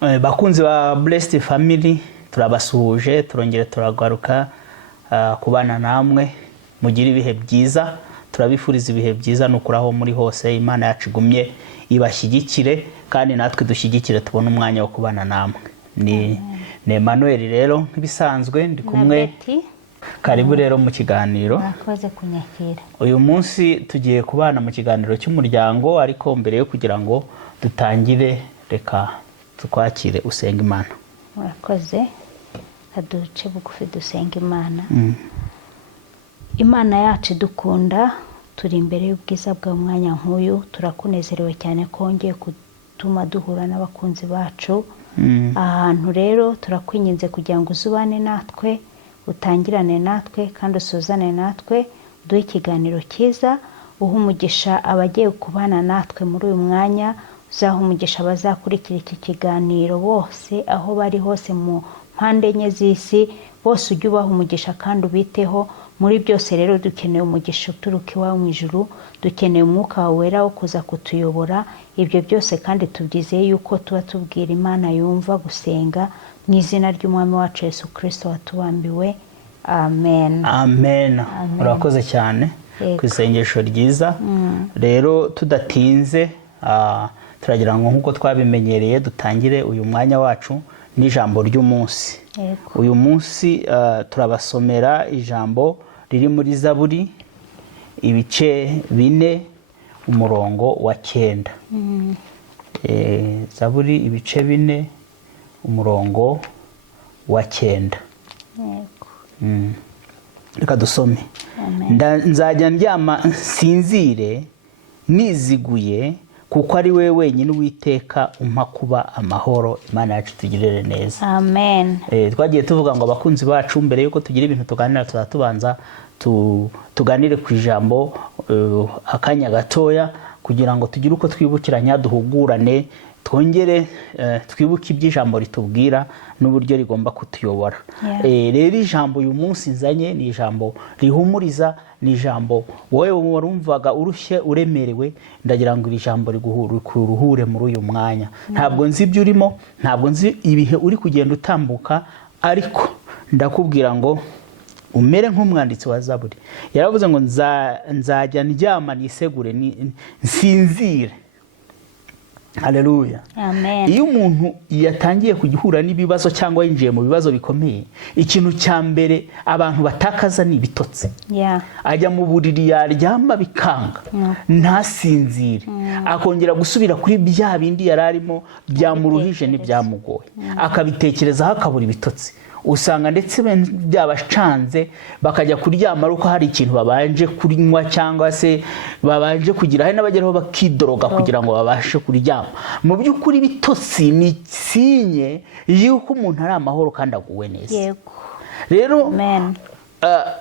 Bakunzi ba Blessed Family, turabasuhuje, turongera turagaruka kubana namwe, mugira ibihe byiza, turabifuriza ibihe byiza nukuraho muri hose. Imana yacu igumye ibashyigikire kandi natwe dushyigikire tubone umwanya wo kubana namwe. Ni Emmanuel rero nk'ibisanzwe ndi kumwe. Karibu rero mu kiganiro. Mwakoze kunyakira. Uyu munsi tugiye kubana mu kiganiro cy'umuryango, ariko mbere yo kugira ngo dutangire reka tukwakire usenga Imana. Murakoze. Kaduce bugufi dusenga Imana. Imana yacu dukunda, turi imbere y'ubwiza bwa mwanya nk'uyu, turakunezerewe cyane ko ngiye gutuma duhura n'abakunzi bacu. Ahantu rero turakwinginze kugira ngo uzubane natwe, utangirane natwe kandi usuzane natwe, duhe ikiganiro cyiza, uha umugisha abagiye kubana natwe muri uyu mwanya, uzaha umugisha abazakurikira iki kiganiro bose aho bari hose mu mpande enye z'isi, bose ujye ubaha umugisha kandi ubiteho. Muri byose rero dukeneye umugisha uturuka iwawe mu ijuru, dukeneye umwuka wawe wera wo kuza kutuyobora. Ibyo byose kandi tubyizeye yuko tuba tubwira Imana yumva gusenga mu izina ry'umwami wacu Yesu Kristo watubambiwe. Amen. Amen. Urakoze cyane ku isengesho ryiza. Rero tudatinze turagira ngo nkuko twabimenyereye dutangire uyu mwanya wacu n'ijambo ry'umunsi. Uyu munsi turabasomera ijambo riri muri Zaburi ibice 4 umurongo wa 9. Zaburi ibice 4 umurongo wa 9. Reka dusome. Nzajya ndyama nsinzire niziguye, kuko ari wewe wenyine Uwiteka umpa kuba amahoro. Imana yacu tugirire neza. Amen. Twagiye tuvuga ngo abakunzi bacu mbere yuko tugira ibintu tuganira tuzatubanza tuganire ku ijambo akanya gatoya kugira ngo tugire uko twibukiranya, duhugurane, twongere twibuke iby'ijambo ritubwira n'uburyo rigomba kutuyobora. Rero ijambo uyu munsi nzanye ni ijambo rihumuriza, ni ijambo wowe warumvaga urushye uremerewe, ndagira ngo iri jambo riguruhure muri uyu mwanya. Ntabwo nzi ibyo urimo, ntabwo nzi ibihe uri kugenda utambuka, ariko ndakubwira ngo umere nk'umwanditsi wa Zaburi. Yaravuze ngo nzajya ndyama nisegure nsinzire. Haleluya. Amen. Iyo umuntu yatangiye kugihura n'ibibazo cyangwa yinjiye mu bibazo bikomeye, ikintu cya mbere abantu batakaza ni ibitotsi. Ajya mu buriri yaryama bikanga, ntasinzire, akongera gusubira kuri bya bindi yararimo byamuruhije n'ibyamugoye, akabitekerezaho akabura ibitotsi. Usanga ndetse byabacanze bakajya kuryama uko hari ikintu babanje kurinywa cyangwa se babanje kugira, hari n'abageraho bakidoroga kugira ngo babashe kuryama. Mu by'ukuri bitotsi ni sinye yuko umuntu ari amahoro kandi aguwe neza. Rero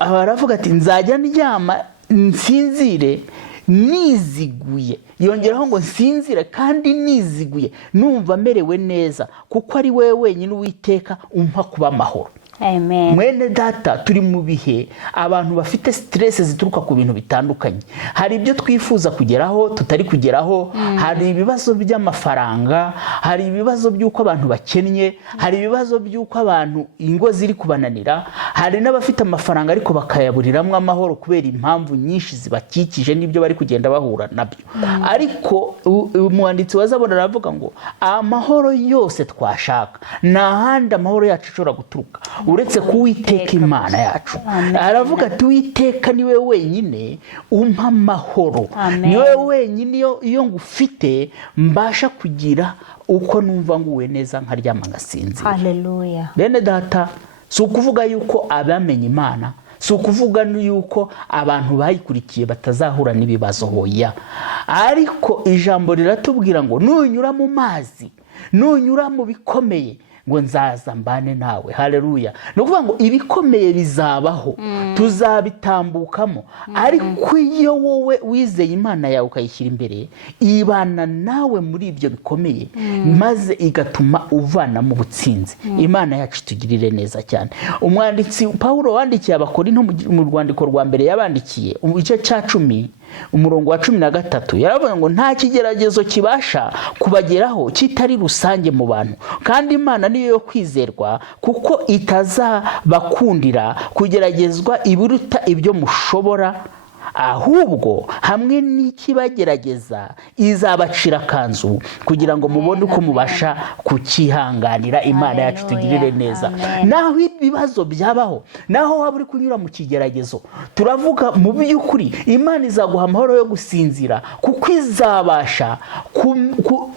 baravuga ati nzajya ndyama nsinzire niziguye. Yongeraho ngo nsinzire kandi niziguye numva merewe neza, kuko ari wewe wenyine Uwiteka umpa kuba amahoro. Amen. Mwene data, turi mu bihe abantu bafite stress zituruka ku bintu bitandukanye. Hari ibyo twifuza kugeraho tutari kugeraho, hari ibibazo by'amafaranga, hari ibibazo by'uko abantu bakennye, hari ibibazo by'uko abantu ingo ziri kubananira, hari n'abafite amafaranga ariko bakayaburiramwe amahoro kubera impamvu nyinshi zibakikije n'ibyo bari kugenda bahura nabyo. Ariko umwanditsi wa Zaburi aravuga ngo amahoro yose twashaka nta handi amahoro yacu ashobora guturuka uretse ku Uwiteka Imana yacu. Aravuga ati Uwiteka niwe wenyine umpa amahoro, niwe wenyine iyo ngufite mbasha kugira uko numva nguwe neza nkaryama ngasinzira. Haleluya. Bene data, si ukuvuga yuko abamenye Imana, si ukuvuga yuko abantu bayikurikiye batazahura n'ibibazo hoya, ariko ijambo riratubwira ngo nunyura mu mazi, nunyura mu bikomeye, ngo nzaza mbane nawe. Haleluya. No kuvuga ngo ibikomeye bizabaho, tuzabitambukamo, ariko iyo wowe wizeye Imana yawe ukayishyira imbere, ibana nawe muri ibyo bikomeye, maze igatuma uvana mu butsinzi. Imana yacu tugirire neza cyane. Umwanditsi Paulo wandikiye Abakorinto mu rwandiko rwa mbere yabandikiye igice cya 10 umurongo wa 13 yaravuga ngo nta kigeragezo kibasha kubageraho kitari rusange mu bantu, kandi Imana niyo yo kwizerwa, kuko itazabakundira kugeragezwa ibiruta ibyo mushobora, ahubwo hamwe n'ikibagerageza izabacira kanzu kugira ngo mubone uko mubasha kukihanganira. Imana yacu tugirire neza. Naho ibibazo byabaho, naho waba uri kunyura mu kigeragezo, turavuga mu by'ukuri Imana izaguha amahoro yo gusinzira, kuko izabasha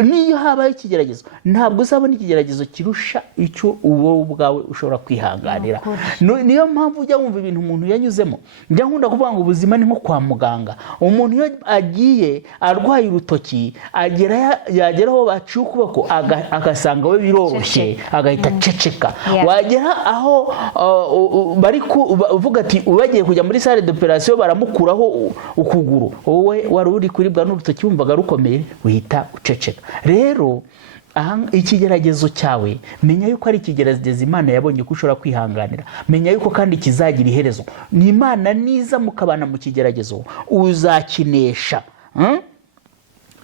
niyo habaye ikigeragezo ntabwo uzabona ikigeragezo kirusha icyo uwo ubwawe ushobora kwihanganira. Niyo mpamvu ujya wumva ibintu umuntu yanyuzemo. Njya nkunda kuvuga ngo ubuzima ni nko kwa muganga. Umuntu iyo agiye arwaye urutoki, yageraho baciye ukuboko agasanga we biroroshye, agahita ceceka. Wagera aho bari kuvuga ati ubagiye kujya muri salle d'operation baramukuraho ukuguru, wowe wari uri kuribwa n'urutoki wumvaga rukomeye, uhita uceceka. Rero ikigeragezo cyawe menya yuko ari ikigeragezo Imana yabonye ko ushobora kwihanganira. Menya yuko kandi kizagira iherezo. Ni Imana niza mukabana mu kigeragezo uzakinesha.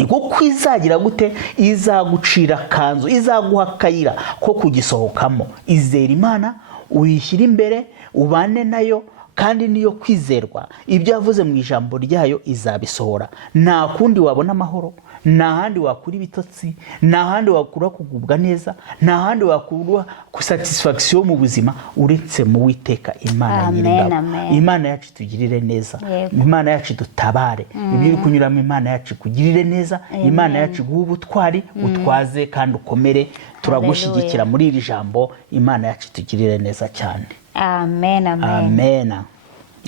Kuko izagira gute? Izagucira kanzu, izaguha akayira ko kugisohokamo. Izera Imana, uyishyira imbere, ubane nayo, kandi niyo kwizerwa. Ibyo yavuze mu ijambo ryayo izabisohora. Nta kundi wabona amahoro, nta handi wakura ibitotsi, nta handi wakura kugubwa neza, nta handi wakura satisfaction mu buzima uretse mu Uwiteka Imana Nyiringabo. Imana yacu tugirire neza. Imana yacu dutabare. Ibyo uri kunyuramo Imana yacu kugirire neza. Imana yacu guha ubutwari, utwaze kandi ukomere. Turagushyigikira muri iri jambo. Imana yacu tugirire neza cyane. Amen, amen. Amen.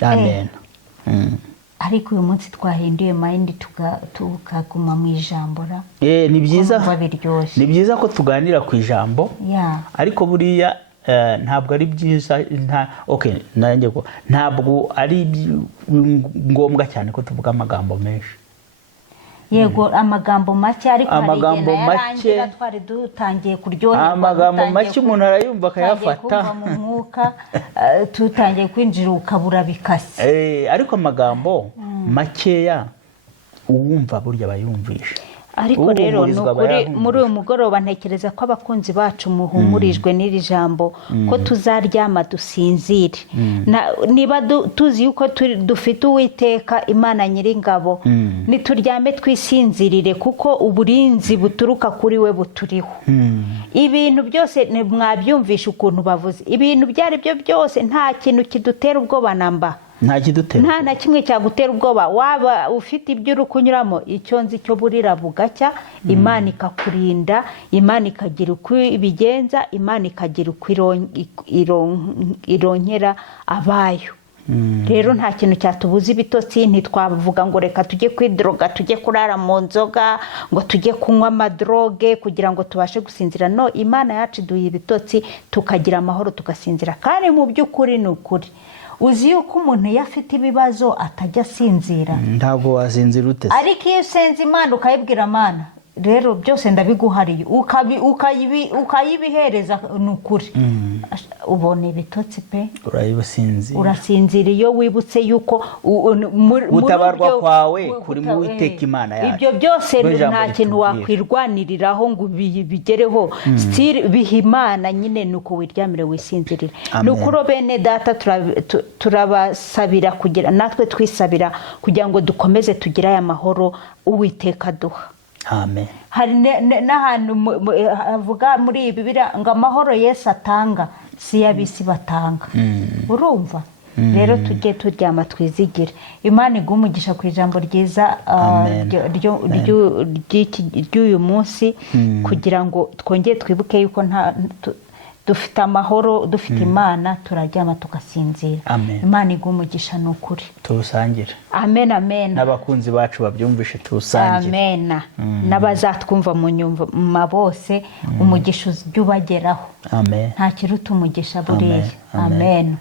Amen. Ariko uyu munsi twahinduye mind tukaguma mu ijambo ra. Ni byiza ko tuganira ku ijambo. Ariko buriya ntabwo ari byiza, ntabwo ari ngombwa cyane ko tuvuga amagambo menshi. Yego, amagambo make, ariko amagambo make twari dutangiye kuryoherwa. Amagambo make umuntu arayumva akayafata mu mwuka, tutangiye kwinjira ukabura bikase. Ariko amagambo makeya uwumva burya bayumvisha. Ariko rero muri uyu mugoroba ntekereza ko abakunzi bacu muhumurijwe n'iri jambo ko tuzaryama dusinzire. Niba tuzi yuko dufite Uwiteka Imana Nyiringabo, nituryame twisinzirire, kuko uburinzi buturuka kuri we buturiho. Ibintu byose mwabyumvisha ukuntu bavuze. Ibintu byari byo byose nta kintu kidutera ubwoba namba. Nta na kimwe cyagutera ubwoba. Waba ufite ibyo uri kunyuramo, icyo nzi cyo burira bugacya, Imana ikakurinda, Imana ikagira uko ibigenza, Imana ikagira uko ironkera abayo. Rero nta kintu cyatubuza ibitotsi. Ntitwavuga ngo reka tujye kwidroga, tujye kurara mu nzoga, ngo tujye kunywa amadroge kugira ngo tubashe gusinzira. No, Imana yacu iduha ibitotsi tukagira amahoro tugasinzira. Kandi mu by'ukuri ni ukuri, uzi yuko umuntu yafite ibibazo atajya asinzira. Ntabwo wasinzira utese. Ariko iyo usenze Imana ukayibwira Imana, rero byose ndabiguhariye, ukayibihereza, ni ukuri ubona ibitotsi pe. Urasinzira iyo wibutse yuko gutabarwa kwawe kuri mu Uwiteka Imana yacu. Ibyo byose nta kintu wakwirwaniriraho ngo bigereho. Still biha Imana nyine, nuko wiryamire wisinzirire. Nukuro bene data turabasabira kugira natwe twisabira kugira ngo dukomeze tugire aya mahoro Uwiteka duha. Amen. Hari n'ahantu avuga muri Bibiliya ngo amahoro Yesu atanga si yabisi batanga. Urumva? Rero tujye turyama twizigire. Imana igumugisha ku ijambo ryiza ry'uyu munsi, kugira ngo twongere twibuke yuko dufite amahoro, dufite Imana, turaryama tugasinzira. Imana igumugisha ni ukuri. Tuwusangire. Amen, amen. N'abakunzi bacu babyumvishe tuwusangire. Amen. N'abazatwumva mu nyuma bose, umugisha ujye ubageraho. Amen. Nta kiruta umugisha buriya. Amen.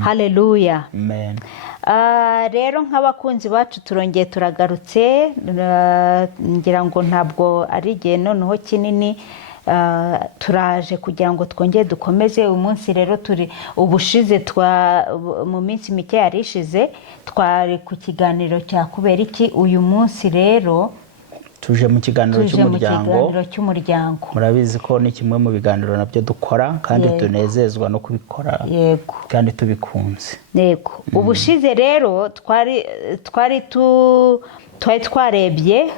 Haleluya. Amen. Rero nk'abakunzi bacu turongeye turagarutse, ngira ngo ntabwo ari igihe noneho kinini. turaje kugira ngo twongere dukomeze uyu munsi rero turi ubushize mu minsi mike yari ishize twari ku kiganiro cya kubera iki uyu munsi rero tuje mu kiganiro cy'umuryango murabizi ko ni kimwe mu biganiro nabyo dukora kandi tunezezwa no kubikora kandi tubikunze yego ubushize rero twari twarebye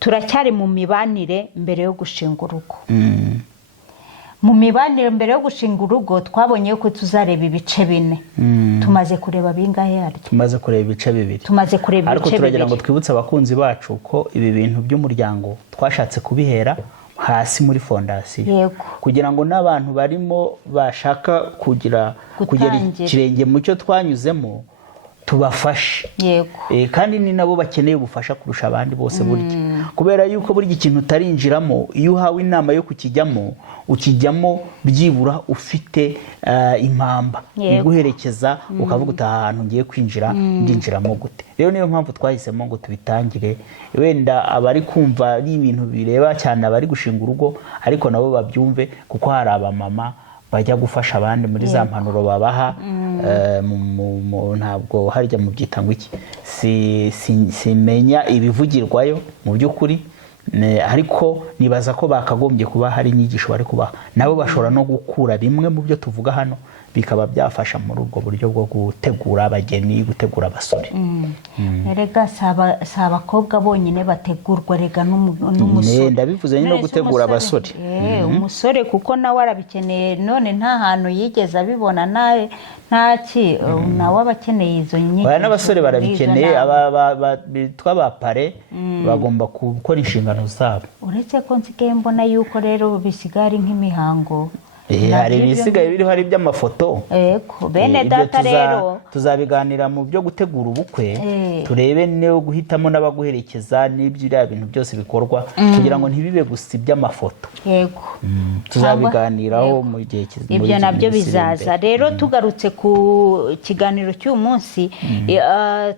turacyari mu mibanire mbere yo gushinga urugo mu mibanire mbere yo gushinga urugo twabonye ko tuzareba ibice 4 tumaze kureba bingahe harya tumaze kureba ibice 2 ariko turagira ngo twibutse abakunzi bacu ko ibi bintu by'umuryango twashatse kubihera hasi muri fondasiyo kugira ngo n'abantu barimo bashaka kugera ikirenge mu cyo twanyuzemo tubafashe kandi ni nabo bakeneye ubufasha kurusha abandi bose burya kubera yuko burya ikintu utarinjiramo iyo uhawe inama yo ukijyamo byibura ufite impamba iguherekeza ukavuga uti aha hantu ngiye kwinjira ndinjiramo gute rero niyo mpamvu twahisemo ngo tubitangire wenda abari kumva ari ibintu bireba cyane abari gushinga urugo ariko nabo babyumve kuko hari abamama bajya gufasha abandi muri za mpanuro babaha ntabwo harya mu byita ngo iki simenya ibivugirwayo mu by'ukuri ariko nibaza ko bakagombye kuba hari inyigisho bari kubaha nabo bashobora no gukura bimwe mu byo tuvuga hano bikaba byafasha muri ubwo buryo bwo gutegura abageni gutegura abasore rega si abakobwa bonyine bategurwa rega n'umusore ndabivuze no gutegura abasore umusore kuko nawe arabikeneye none nta hantu yigeze abibona ntaki nawe aba akeneye izo nyigisho n'abasore barabikeneye bitwa ba pare bagomba gukora inshingano zabo uretse ko nsigaye mbona yuko rero bisigaye ari nk'imihango hari ibisigaye biriho hari iby'amafoto bene data rero tuzabiganira mu byo gutegura ubukwe turebe no guhitamo n'abaguherekeza n'ibyo bintu byose bikorwa kugira ngo ntibibe gusa iby'amafoto tuzabiganiraho mu gihe ibyo nabyo bizaza rero tugarutse ku kiganiro cy'uyu munsi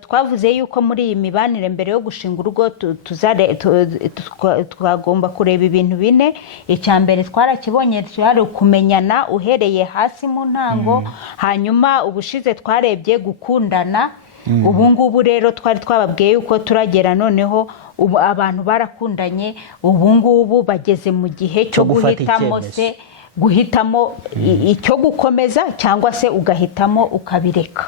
twavuze yuko muri iyi mibanire mbere yo gushinga urugo twagomba kureba ibintu 4 icya mbere twarakibonye cyari kumenyana uhereye hasi mu ntango hanyuma ubushize twarebye gukundana ubu ngubu rero twari twababwiye yuko turagera noneho abantu barakundanye ubu ngubu bageze mu gihe cyo guhitamo icyo gukomeza cyangwa se ugahitamo ukabireka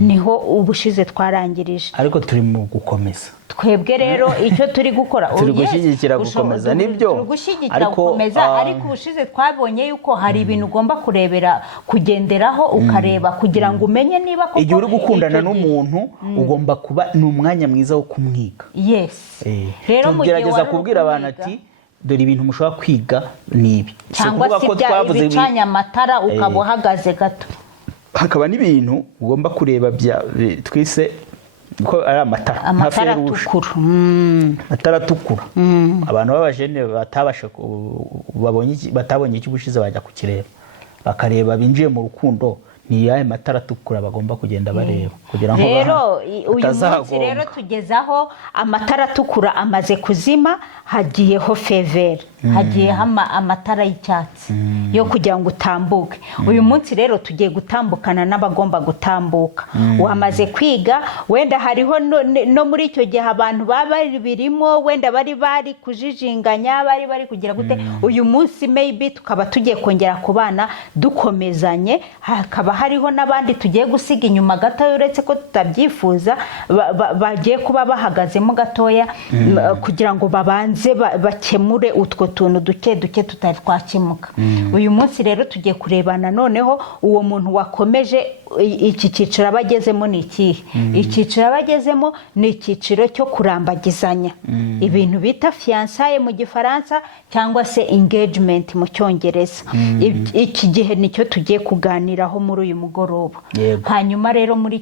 niho ubushize twarangirije ariko turi mu gukomeza twebwe rero icyo turi gukora turi gushyigikira gukomeza nibyo turi gushyigikira gukomeza ariko ubushize twabonye yuko hari ibintu ugomba kurebera kugenderaho ukareba kugira ngo umenye niba koko igihe uri gukundana n'umuntu ugomba kuba ni umwanya mwiza wo kumwiga rero tugerageza kubwira abantu ati dore ibintu mushobora kwiga nibi cyangwa se ibicanya amatara ukaba uhagaze gato hakaba n'ibintu ugomba kureba twise ko ari amatara atukura amatara atukura abantu b'abajene batabonye icyo ubushize bajya kukireba bakareba binjiye mu rukundo ni yahe matara atukura bagomba kugenda bareba kugira ngo rero uyu munsi rero tugezaho amatara atukura amaze kuzima hagiyeho fevere hagiyeho amatara y'icyatsi yo kugira ngo utambuke uyu munsi rero tugiye gutambukana n'abagomba gutambuka wamaze kwiga wenda hariho no muri icyo gihe abantu bari birimo wenda bari kujijinganya bari kugira gute uyu munsi maybe tukaba tugiye kongera kubana dukomezanye hakaba hariho n'abandi tugiye gusiga inyuma gato uretse ko tutabyifuza bagiye kuba bahagazemo gatoya kugira ngo babanze bakemure utwo tuntu duke tutari twakemuka uyu munsi rero tugiye kurebana noneho uwo muntu wakomeje iki cyiciro abagezemo ni ikihe icyiciro abagezemo ni icyiciro cyo kurambagizanya ibintu bita fiançailles mu gifaransa cyangwa se engagement mu cyongereza iki gihe nicyo tugiye kuganiraho muri uyu mugoroba hanyuma rero muri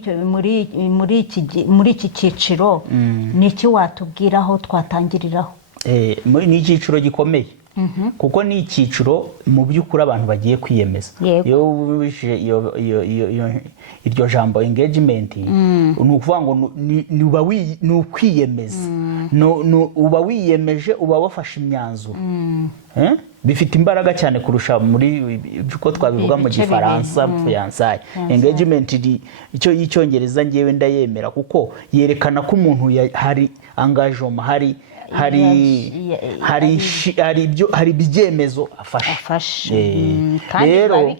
iki cyiciro ni iki watubwiraho twatangiriraho ni icyiciro gikomeye kuko ni icyiciro mu by'ukuri abantu bagiye kwiyemeza. Iyo wumvise iryo jambo engagement ni ukuvuga ngo ni ukwiyemeza, uba wiyemeje, uba wafashe imyanzuro. Bifite imbaraga cyane kurusha muri uko twabivuga mu Gifaransa fiançailles. Engagement icyo y'icyongereza ngewe ndayemera kuko yerekana ko umuntu hari engagement, hari ibyemezo afashe. Rero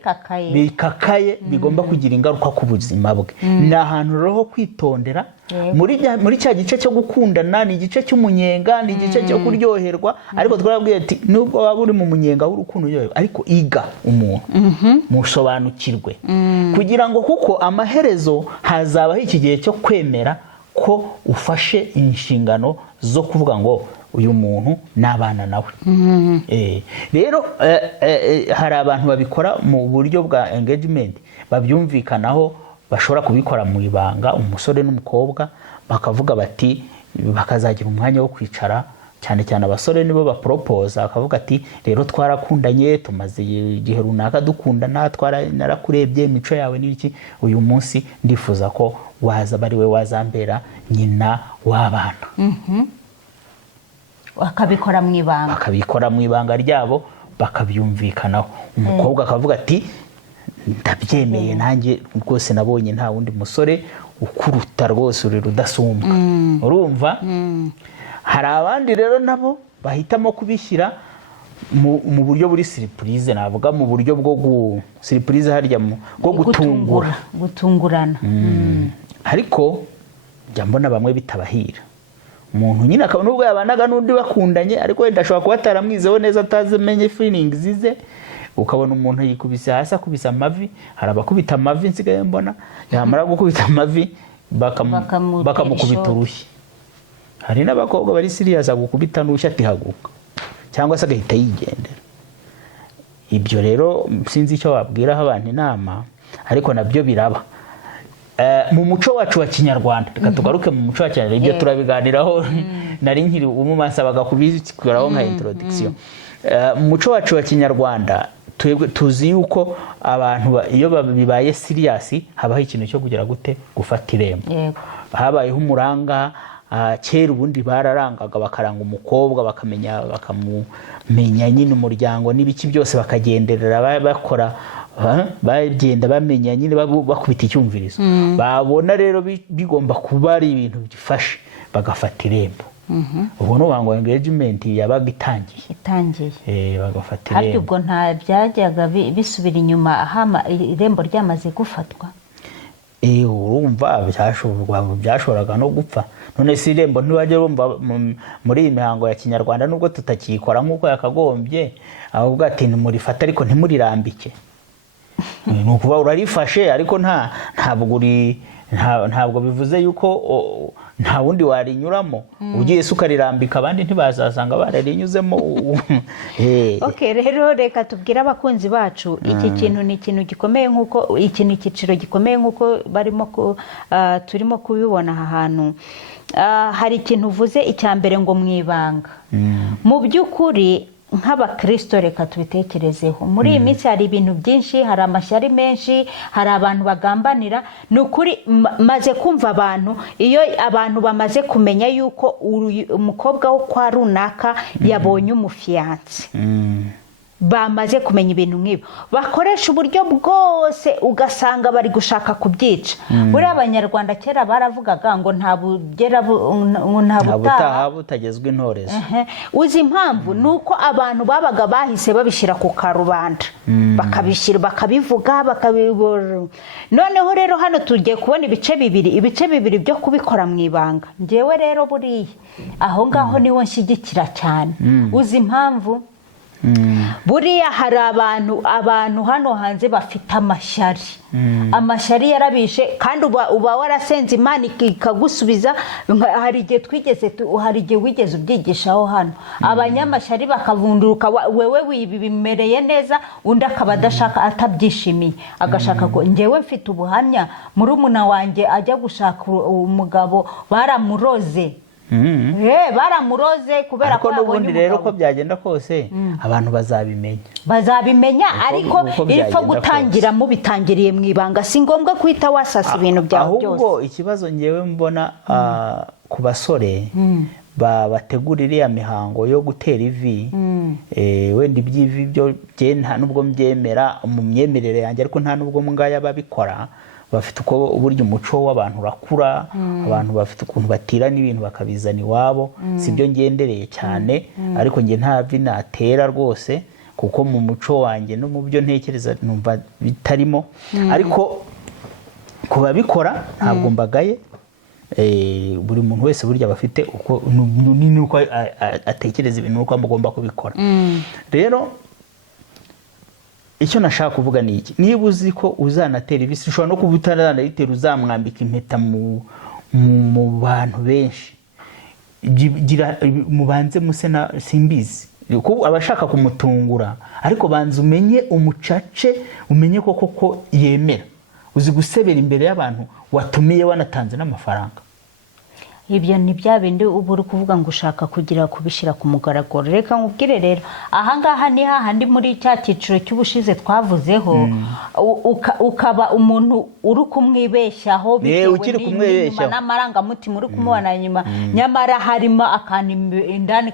bikakaye bigomba kugira ingaruka ku buzima bwe. Ni ahantu rero ho kwitondera. Muri cya gice cyo gukundana ni igice cy'umunyenga, ni igice cyo kuryoherwa, ariko twarabwiye ati nubwo waba uri mu munyenga w'urukundo uryoherwa, ariko iga umuntu musobanukirwe, kugira ngo kuko amaherezo hazabaho iki gihe cyo kwemera ko ufashe inshingano zo kuvuga ngo uyu muntu nabana nawe. Rero hari abantu babikora mu buryo bwa engagement, babyumvikanaho, bashobora kubikora mu ibanga, umusore n'umukobwa bakavuga bati, bakazagira umwanya wo kwicara, cyane cyane abasore nibo bapropose, bakavuga ati rero twarakundanye, tumaze igihe runaka dukundana, narakurebye imico yawe n'iki, uyu munsi ndifuza ko waza bari we wazambera nyina w'abana. Bakabikora mu ibanga ryabo, bakabyumvikanaho. Umukobwa akavuga ati ndabyemeye, nanjye rwose nabonye nta wundi musore ukuruta rwose, uri rudasumbwa. Urumva? Hari abandi rero nabo bahitamo kubishyira mu buryo buri surprise, navuga mu buryo bwo surprise harya bwo gutungurana. Ariko njya mbona bamwe bitabahira. Umuntu nyine akaba nubwo yabanaga n'undi bakundanye, ariko wenda ashobora kuba ataramwizeho neza, atazimenye feelings ze, ukabona umuntu yikubise hasi, akubise amavi. Hari abakubita amavi nsigaye mbona, yamara gukubita amavi bakamukubita urushyi. Hari n'abakobwa bari serious agukubita n'urushyi atihaguka, cyangwa se agahita yigendera. Ibyo rero sinzi icyo wabwira abantu inama, ariko nabyo biraba. Mu muco wacu wa Kinyarwanda, reka tugaruke mu muco wa Kinyarwanda, ibyo turabiganiraho, nari nkiri umumasabaga kubikuraho nka introduction. Mu muco wacu wa Kinyarwanda tuzi yuko abantu iyo bibaye serious habaho ikintu cyo kugira gute, gufata irembo. Habayeho umuranga, kera ubundi bararangaga, bakaranga umukobwa, bakamumenya nyine umuryango n'ibiki byose, bakagenderera bakora, bagenda bamenya nyine, bakubita icyumvirizo. Babona rero bigomba kuba ari ibintu bifashe, bagafata irembo. Ubu no wango engagement yabaga itangiye. Bagafata irembo. Ariko ubwo nta byajyaga bisubira inyuma irembo ryamaze gufatwa. Urumva byashoboraga no gupfa. None si irembo ntibajya rumva muri iyi mihango ya Kinyarwanda, nubwo tutakikora nk'uko yakagombye, ahubwo ati nimurifata ariko ntimurirambike. Ni ukuvuga urarifashe, ariko ntabwo bivuze yuko nta wundi warinyuramo. Ugiye se ukarirambika, abandi ntibazasanga bararinyuzemo. Rero reka tubwire abakunzi bacu, iki kintu ni ikintu gikomeye, nk'uko iki ni icyiciro gikomeye nk'uko turimo kubibona aha hantu. Hari ikintu uvuze icya mbere ngo mwibanga. Mu by'ukuri nk'abakristo reka tubitekerezeho. Muri iyi minsi hari ibintu byinshi, hari amashyari menshi, hari abantu bagambanira. Ni ukuri maze kumva abantu, iyo abantu bamaze kumenya yuko umukobwa wo kwa runaka yabonye umufiyanse, bamaze kumenya ibintu nk'ibyo, bakoresha uburyo bwose, ugasanga bari gushaka kubyica. Buri Abanyarwanda kera baravugaga ngo nta butaha butagezwe intorezo. Uzi impamvu? Nuko abantu babaga bahise babishyira ku karubanda, bakabivuga, bakabibora. Noneho rero hano tugiye kubona ibice bibiri byo kubikora mu ibanga. Njyewe rero buriya aho ngaho niho nshyigikira cyane. Uzi impamvu? Buriya hari abantu hano hanze bafite amashyari yarabishe, kandi uba warasenze Imana ikagusubiza. Hari igihe wigeze ubyigishaho hano, abanyamashyari bakavunduruka, wewe wibimereye neza, undi akaba adashaka, atabyishimiye, agashaka ko. Njyewe mfite ubuhamya, murumuna wanjye ajya gushaka umugabo baramuroze, baramuroze kubera ko yabonye umugabo. Rero ko byagenda kose abantu bazabimenya ariko ipfa gutangira mubitangiriye mu ibanga, si ngombwa kwita wasasa ibintu byawe byose. Ahubwo ikibazo ngewe mbona ku basore bategura iriya mihango yo gutera ivi, wenda iby'ivi byo nta nubwo mbyemera mu myemerere yanjye, ariko nta nubwo ngaya babikora. Bafite uko burya umuco w'abantu urakura, abantu bafite ukuntu batira n'ibintu bakabizana iwabo, sibyo ngendereye cyane, ariko nge nta vi natera rwose, kuko mu muco wanjye no mu byo ntekereza numva bitarimo. Ariko ku babikora ntabwo mbagaye, buri muntu wese burya bafite uko nuko atekereza ibintu uko agomba kubikora. Rero icyo nashaka kuvuga ni iki: niba uzi ko uzanatera ivi, ushobora no kuba utaranayitera, uzamwambika impeta mu bantu benshi, mubanze muse na simbizi kuko abashaka kumutungura, ariko banza umenye umucace, umenye koko yemera. Uzi gusebera imbere y'abantu watumiye wanatanze n'amafaranga. Ibyo ni bya bindi ubu uri kuvuga ngo ushaka kugira kubishyira ku mugaragaro. Reka nkubwire rero, ahangaha ni hahandi muri cya cyiciro cy'ubushize twavuzeho, ukaba umuntu uri kumwibeshyaho bitewe n'inyuma n'amarangamutima uri kumubona nyuma, nyamara harimo akantu indani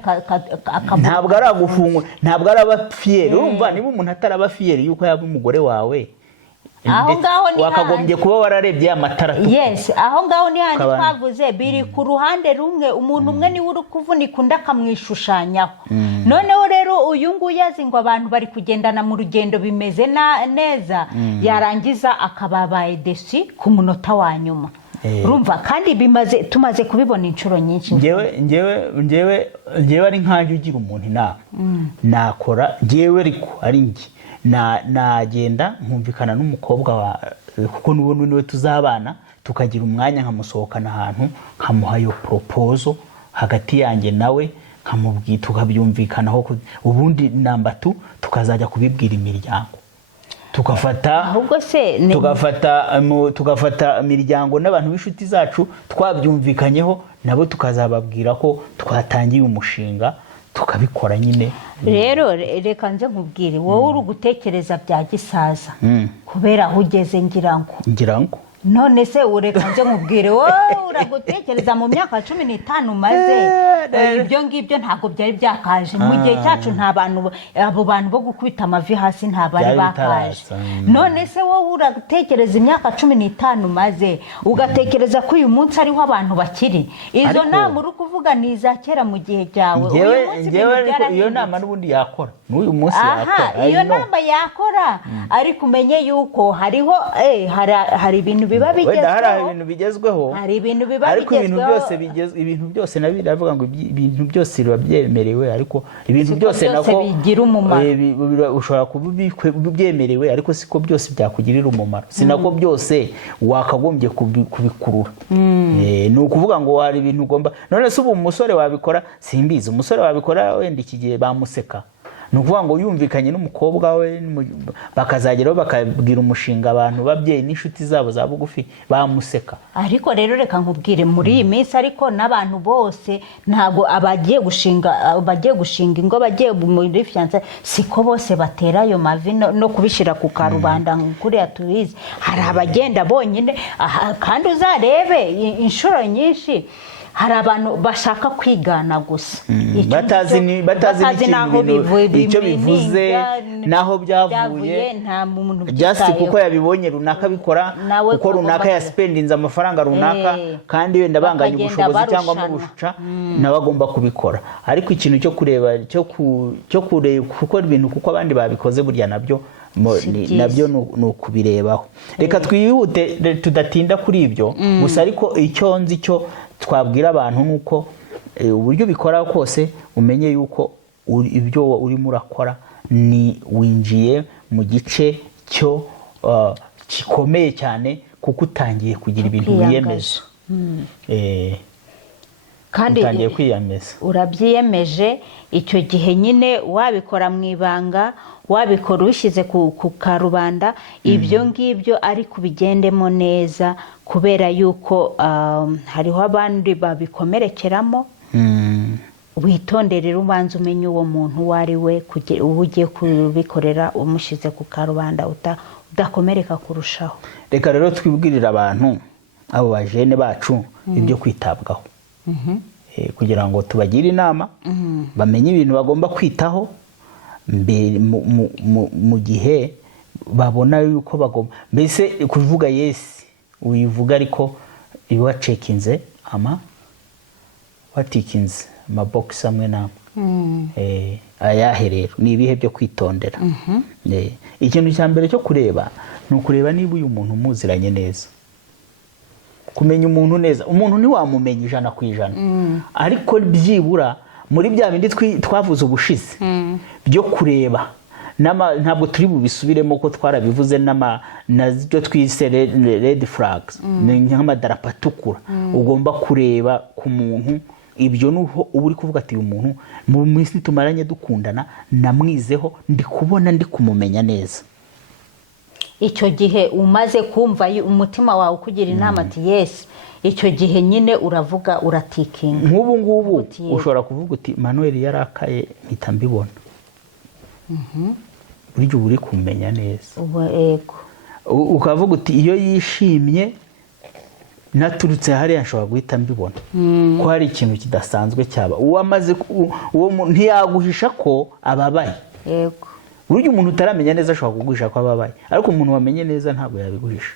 ntabwo ari agufungwa, ntabwo ari abafiyeri. Urumva niba umuntu ataraba fiyeri yuko yaba umugore wawe, aho ngaho ni wakagombye kuba wararebye amatara. Yes, aho ngaho ni handi twavuze biri ku ruhande rumwe, umuntu umwe ni uri kuvunika undi akamwishushanyaho. Noneho rero uyu nguyu azi ngo abantu bari kugendana mu rugendo bimeze neza, yarangiza akababaye desi ku munota wa nyuma. Urumva, kandi tumaze kubibona inshuro nyinshi. Ngewe ari nkanjye ugira umuntu inama, nakora ngewe ariko ari njye nagenda nkumvikana n'umukobwa wa, kuko n'ubundi niwe tuzabana, tukagira umwanya nkamusohokana ahantu, nkamuha iyo proposal hagati yanjye nawe, nkamubwira tukabyumvikanaho, ubundi namba 2 tukazajya kubibwira imiryango, tugafata imiryango n'abantu b'inshuti zacu twabyumvikanyeho, nabo tukazababwira ko twatangiye umushinga, tukabikora nyine. Rero reka nze nkubwire, wowe uri gutekereza bya gisaza kubera aho ugeze, ngira ngo none se ureka nze nkubwire, wowe uragutekereza mu myaka 15 maze, ibyo ngibyo ntabwo byari byakaje mu gihe cyacu. Nta bantu, abo bantu bo gukubita amavi hasi nta bari bakaje. None se wowe uragutekereza imyaka 15 maze, ugatekereza ko uyu munsi ariho abantu bakiri. Izo nama uri kuvuga ni za kera mu gihe cyawe. Iyo nama n'ubundi yakora n'uyu munsi yakora. Iyo nama yakora, ariko umenye yuko hariho hari ibintu biba bigezweho, hari ibintu bigezweho, ariko ibintu byose nabi ndavuga ngo ibintu byose biba byemerewe, ariko ibintu byose nako bigira umumaro. Ushobora kubyemerewe, ariko siko byose byakugirira umumaro, sinako byose wakagombye kubikurura. Ni ukuvuga ngo hari ibintu ugomba. None se ubu umusore wabikora, simbizi, umusore wabikora wenda iki gihe bamuseka. Ni ukuvuga ngo yumvikanye n'umukobwa we, bakazageraho bakabwira umushinga abantu babyeyi n'inshuti zabo za bugufi, bamuseka. Ariko rero reka nkubwire, muri iyi minsi ariko n'abantu bose ntabwo abagiye gushinga ingo, bagiye muri fiança, siko bose batera ayo mavi no kubishyira ku karubanda kuriya tubizi. Hari abagenda bonyine, kandi uzarebe inshuro nyinshi hari abantu bashaka kwigana gusa, batazi icyo bivuze naho byavuye, nta muntu byasi kuko yabibonye runaka bikora, kuko runaka yaspendinze amafaranga runaka, kandi wenda banganya ubushobozi cyangwa mu bushuca, nabagomba kubikora. Ariko ikintu cyo kureba kuko ibintu kuko abandi babikoze burya nabyo ni ukubirebaho. Reka twihute tudatinda kuri ibyo gusa, ariko icyo nzi cyo twabwira abantu nuko uburyo bikora kose umenye yuko ibyo urimo urakora ni winjiye mu gice cyo gikomeye cyane, kuko utangiye kugira ibintu wiyemeje. kandi utangiye kwiyameza, urabyiyemeje. Icyo gihe nyine wabikora mu ibanga, wabikora ubishyize ku karubanda, ibyo ngibyo ariko ubigendemo neza, kubera yuko hariho abandi babikomerekeramo. Witondere ubanza umenye uwo muntu uwo ari we, uba ugiye kubikorera umushyize ku karubanda udakomereka kurushaho. Reka rero twibwirira abantu, abo bajene bacu, ibyo kwitabwaho, kugira ngo tubagire inama, bamenye ibintu bagomba kwitaho mu gihe babona yuko bagomba, mbese kuvuga yesi uyivuga ariko iba wacekinze watikinze amabogisi amwe n'amwe. Ayahe rero ni ibihe byo kwitondera. Ikintu cya mbere cyo kureba ni ukureba niba uyu muntu umuziranye neza, kumenya umuntu neza. Umuntu ntiwamumenya ijana ku ijana, ariko byibura muri bya bindi twavuze ubushize byo kureba, ntabwo turi bubisubiremo ko twarabivuze, n'ibyo twise red flags, nk'amadarapo atukura ugomba kureba ku muntu. Ibyo nuho uba uri kuvuga ati uyu muntu mu minsi tumaranye dukundana namwizeho, ndi kubona ndi kumumenya neza. Icyo gihe umaze kumva umutima wawe ukugira inama ati yesi, icyo gihe nyine uravuga, uratikinga. Nk'ubu ngubu ushobora kuvuga uti Manuel yarakaye mpita mbibona. Burya uba uri kumenya neza. Ukavuga uti iyo yishimye naturutse hariya nshobora guhita mbibona ko hari ikintu kidasanzwe cyaba. Uwo muntu ntiyaguhisha ko ababaye. Burya umuntu utaramenya neza ashobora kuguhisha ko ababaye, ariko umuntu wamenye neza ntabwo yabiguhisha.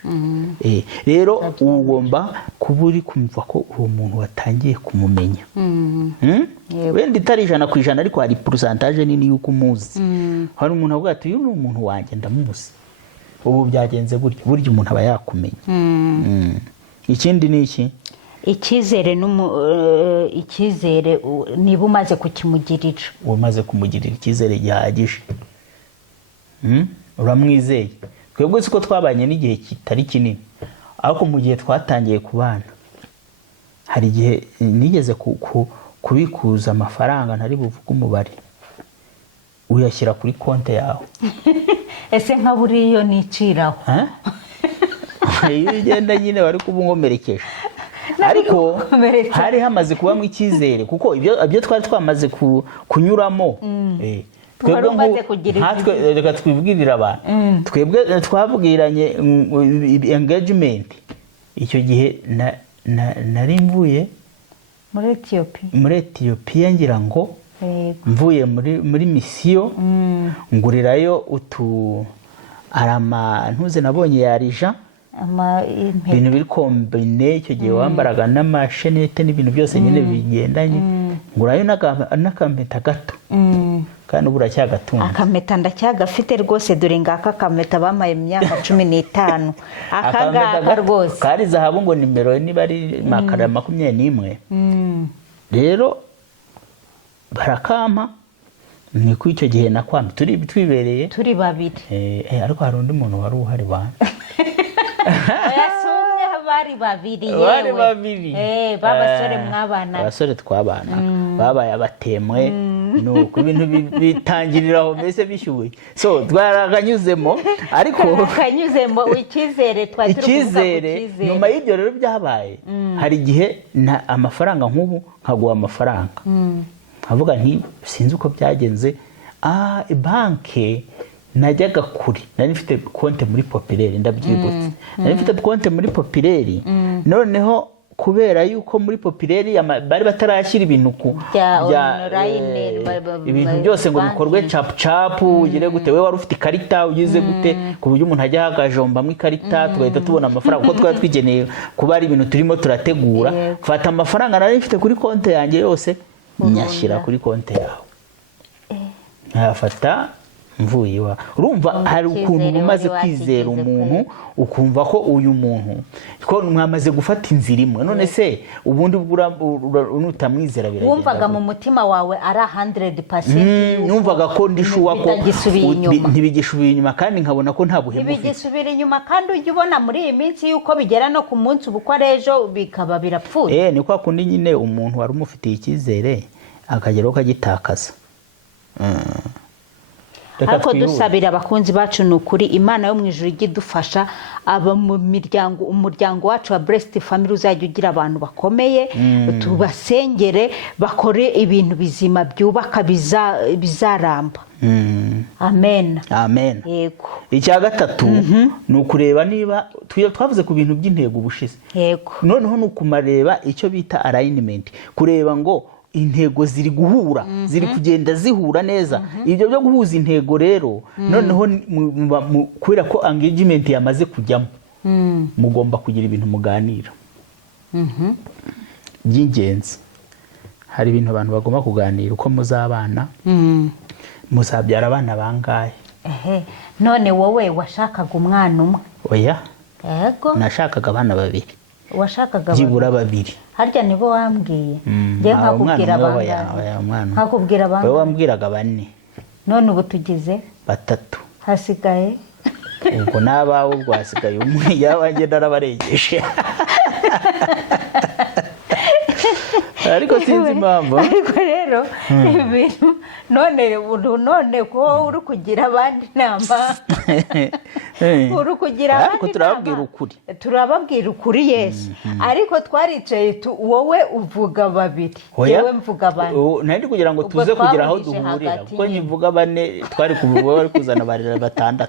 Rero ugomba kuba uri kumva ko uwo muntu watangiye kumumenya. Wenda itari 100%, ariko hari pourcentage nini y'uko umuzi. Hari umuntu avuga ati uyu ni umuntu wanjye ndamuzi, ubu byagenze burya umuntu aba yakumenya. Ikindi ni iki? Icyizere niba umaze kukimugirira. Umaze kumugirira icyizere gihagije, uramwizeye. Twebwe siko twabanye n'igihe kitari kinini, ariko mu gihe twatangiye kubana hari igihe nigeze kubikuza amafaranga ntari buvuge umubare, uyashyira kuri konti yawe. Ese nka buriyo niciraho? Iyo ugenda nyine wari kubungomerekeje, ariko hari hamaze kubamo icyizere, kuko ibyo twari twamaze kunyuramo. Reka twibwirira abantu, twebwe twabwiranye engagement. Icyo gihe nari mvuye muri Ethiopia, ngira ngo mvuye muri misiyo, ngurirayo ntuze nabonye yarija ibintu biri kombine. Icyo gihe wambaraga n'amashenete n'ibintu byose nyine bigendanye, ngurayo n'akampeta gato, kandi ubu uracyagatunze. Akampeta ndacyagafite rwose, dore ngaka akampeta bamaye imyaka 15. Akangaka rwose kari zahabu, ngo nimero niba ari makara 21. Rero barakampa, ni ku icyo gihe nakwambi twibereye turi babiri. Ariko hari undi muntu wari uhari bana. Oyasumye bari babiri yewe. Babasore mwabana. Abasore twabana babaye abatemwe, nuko ibintu bitangiriraho mbese bishyuye. So twaraganyuzemo, ariko kanyuzemo icyizere twari icyizere. Nyuma y'ibyo rero byabaye, hari igihe amafaranga nk'ubu nkaguha amafaranga, nkavuga nti sinzi uko byagenze, banke najyaga kuri, nari mfite konte muri Populaire, ndabyibutse. Nari mfite konte muri Populaire, noneho kubera yuko muri Populaire bari batarashyira ibintu ibintu byose ngo bikorwe cap ugire gute, we wari ufite ikarita ugize gute, ku buryo umuntu ajya hagajombamo ikarita tugahita tubona amafaranga, kuko twari twigeneye kuba ari ibintu turimo turategura. Fata amafaranga nari mfite kuri konte yanjye yose, nyashyira kuri konte yawe, nkayafata mvuye iwawe. Urumva hari ukuntu umaze kwizera umuntu ukumva ko uyu muntu ko mwamaze gufata inzira imwe, none se ubundi utamwizera biragenda. Wumvaga mu mutima wawe ari 100%. Numvaga ko ndishuwa ko ntibigisubira inyuma, kandi nkabona ko nta buhemu ufite. Ntibigisubira inyuma, kandi ujya ubona muri iyi minsi yuko bigera no ku munsi ubukwa rejo bikaba birapfuye. Ni kwa kundi nyine umuntu wari umufitiye icyizere akageraho kagitakaza. Ariko dusabira abakunzi bacu ni ukuri Imana yo mu ijuru ijye idufasha, aba mu miryango, umuryango wacu wa Blessed Family uzajya ugira abantu bakomeye, tubasengere bakore ibintu bizima byubaka bizaramba. Amen. Amen. Yego. Icya gatatu ni ukureba niba twavuze ku bintu by'intego ubushize. Yego. Noneho ni ukumareba icyo bita alignment, kureba ngo intego ziri guhura, ziri kugenda zihura neza. Ibyo byo guhuza intego rero noneho kubera ko engagement yamaze kujyamo, mugomba kugira ibintu muganira by'ingenzi. Hari ibintu abantu bagomba kuganira, uko muzabana, muzabyara abana bangahe. None wowe washakaga umwana umwe? Oya, yego, nashakaga abana babiri. Washakaga byibura babiri. Harya nibo wambwiye? Ngiye nkakubwira abangahe? Nkakubwira abangahe? Wowe wambwiraga 4. None ubu tugize 3. Hasigaye ubwo nabawe rwasigaye umwe, yabanjye narabaregeshe. Ariko sinzi impamvu. Ariko rero ibintu none ko uri kugira abandi nama, uri kugira abandi nama, turababwira ukuri Yesu. Ariko twaricaye wowe uvuga 2, yewe mvuga 4. Nari kugira ngo tuze kugira aho duhurira, kuko nyivuga 4 twari kuvuga bari kuzana barira 6.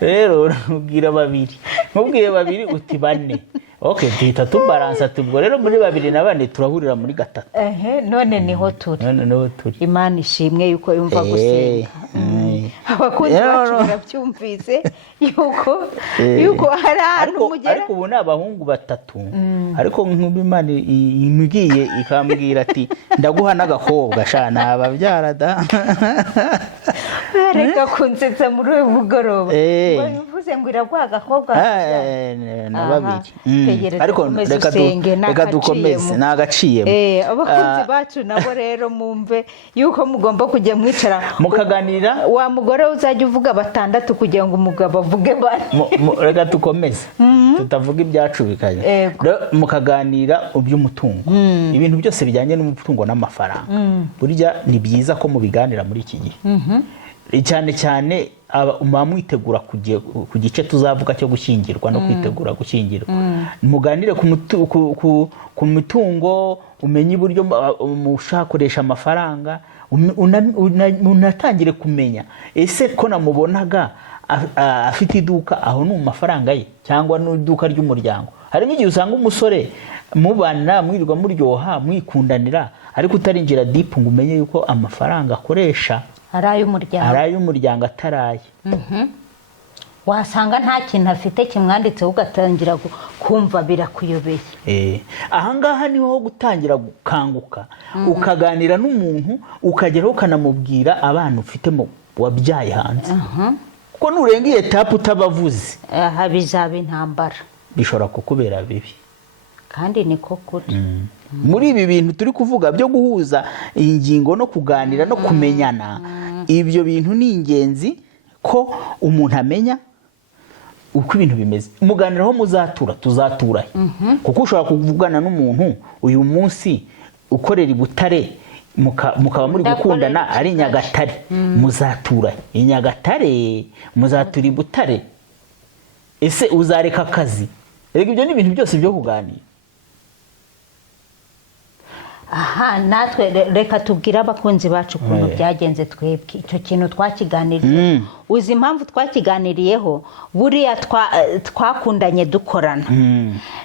Rero ubwira 2, mubwiye 2 uti 4. Okay, duhita tubaransa tubwo rero muri 2 na 4 turahurira muri 3. None niho turi. Imana ishimwe yuko yumva gusenga. Abakunzi bacu barabyumvise yuko hari ahantu mugera. Ariko ubu ni abahungu 3. Ariko nk'Imana imbwiye ikambwira ati ndaguha n'agakobwa shana ababyara da. Reka kunsetsa muri uyu mugoroba. Bivuze ngo iraguha agakobwa na 2. Ariko reka dukomeze nagaciyemo. Abakunzi bacu nabo rero mumve yuko mugomba kujya mwicara mukaganira. Wa mugore uzajya uvuga 6 kugira ngo umugabo avuge 4. Reka dukomeze tutavuga ibyacu bikajya. Mukaganira iby'umutungo, ibintu byose bijyanye n'umutungo n'amafaranga. Burya ni byiza ko mubiganira muri iki gihe. Cyane cyane mwitegura ku gice tuzavuga cyo gushyingirwa no kwitegura gushyingirwa. Muganire ku mitungo, umenye uburyo mushakoresha amafaranga, unatangire kumenya ese ko namubonaga afite iduka aho no mu mafaranga ye cyangwa n'iduka ry'umuryango. Hari n'igihe usanga umusore mubana mwirirwa muryoha mwikundanira, ariko utarinjira deep ngo umenye yuko amafaranga akoresha ari ay'umuryango ataraye. Wasanga nta kintu afite kimwanditseho ugatangira kumva birakuyobeye. Ahangaha niho ho gutangira gukanguka, ukaganira n'umuntu, ukageraho ukanamubwira abana ufite wabyaye hanze. Kuko nurenga iyi etape utabavuze, bizaba intambara, bishobora kukubera bibi. Kandi niko kuri. Muri ibi bintu turi kuvuga byo guhuza ingingo no kuganira no kumenyana, ibyo bintu ni ingenzi ko umuntu amenya uko ibintu bimeze. Muganiraho muzatura, tuzatura. Kuko ushobora kuvugana n'umuntu uyu munsi ukorera i Butare, mukaba muri gukundana ari i Nyagatare, muzatura i Nyagatare, muzatura i Butare. Ese uzareka akazi? Rega ibyo ni ibintu byose byo kuganira. Natwe reka tubwire abakunzi bacu ukuntu byagenze twebwe. Icyo kintu twakiganiriye. Uzi impamvu twakiganiriyeho? Buriya twakundanye dukorana.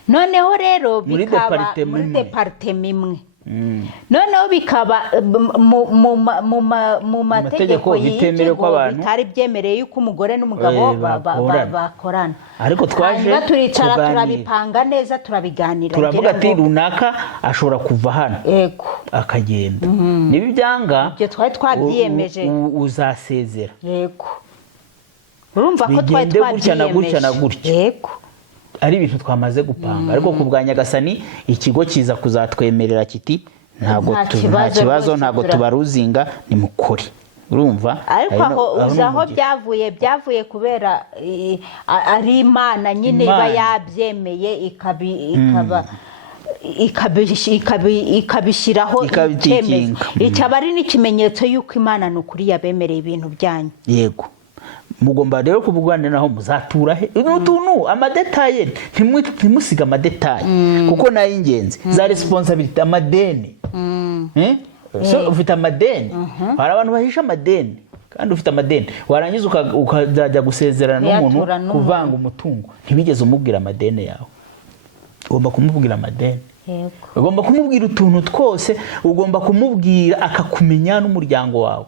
Noneho rero bikaba muri departema imwe. Noneho bikaba mu mategeko y'ikigo bitari byemereye yuko umugore n'umugabo bakorana. Ariko twaje turicara turabipanga neza, turabiganira, turavuga ati runaka ashobora kuva hano akagenda. Niba byanga ibyo twari twabyiyemeje uzasezera. Yego. urumva ko twari twabyiyemeje yego ari ibintu twamaze gupanga ariko ku bwa Nyagasani ikigo kiza kuzatwemerera kiti nta kibazo ntabwo tubaruzinga ni mukuri urumva ariko aho byavuye kubera ari Imana nyine iba yabyemeye ikabishyiraho ikaba ari n'ikimenyetso y'uko Imana ni ukuri yabemereye ibintu byanyu yego mugomba rero kuvuganira naho muzatura he n'utuntu amadetaye ntimusiga amadetaye kuko nayo ingenzi za responsibility amadeni so ufite amadeni hari abantu bahisha amadeni kandi ufite amadeni warangiza ukajya gusezerana n'umuntu kuvanga umutungo ntibigeze umubwira amadeni yawe ugomba kumubwira amadeni ugomba kumubwira utuntu twose ugomba kumubwira akakumenya n'umuryango wawe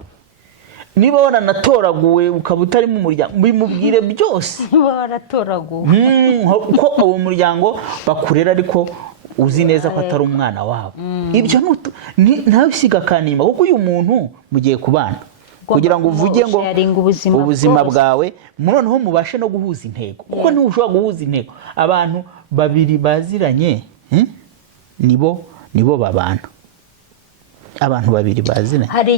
niba wanatoraguwe ukaba utari mu muryango bimubwire byose niba waratoraguwe ko uwo muryango bakurera ariko uzi neza ko atari umwana wabo ibyo ntabisiga kanima kuko uyu muntu mugiye kubana kugira ngo uvuge ngo ubuzima bwawe noneho mubashe no guhuza intego kuko ntushobora guhuza intego abantu babiri baziranye nibo babana abantu babiri bazina hari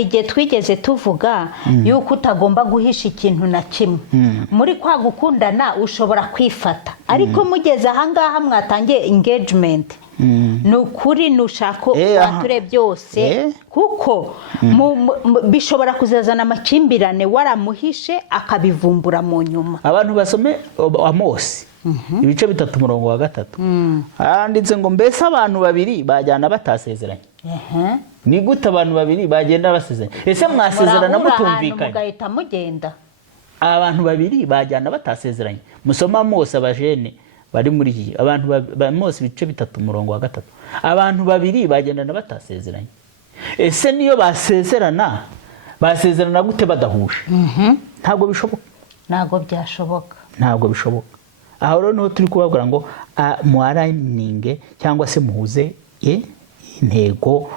igihe twigeze tuvuga yuko utagomba guhisha ikintu na kimwe muri kwa gukundana ushobora kwifata ariko mugeze ahangaha mwatangiye engagement ni ukuri nushaka ubature byose kuko bishobora kuzazana amakimbirane waramuhishe akabivumbura mu nyuma abantu basome Amosi ibice 3:3 handitse ngo mbese abantu babiri bajyana batasezeranye ni gute abantu babiri bagenda basezeranye ese mwasezerana mutumvikanye mugahita mugenda abantu babiri bajyana batasezeranye musoma Amosi abajene bari muri iki abantu Amosi ibice 3:3 abantu babiri bagendana batasezeranye ese niyo basezerana gute badahuje ntabwo bishoboka ntabwo bishoboka aho rero niho turi kubabwira ngo muarayininge cyangwa se muhuze intego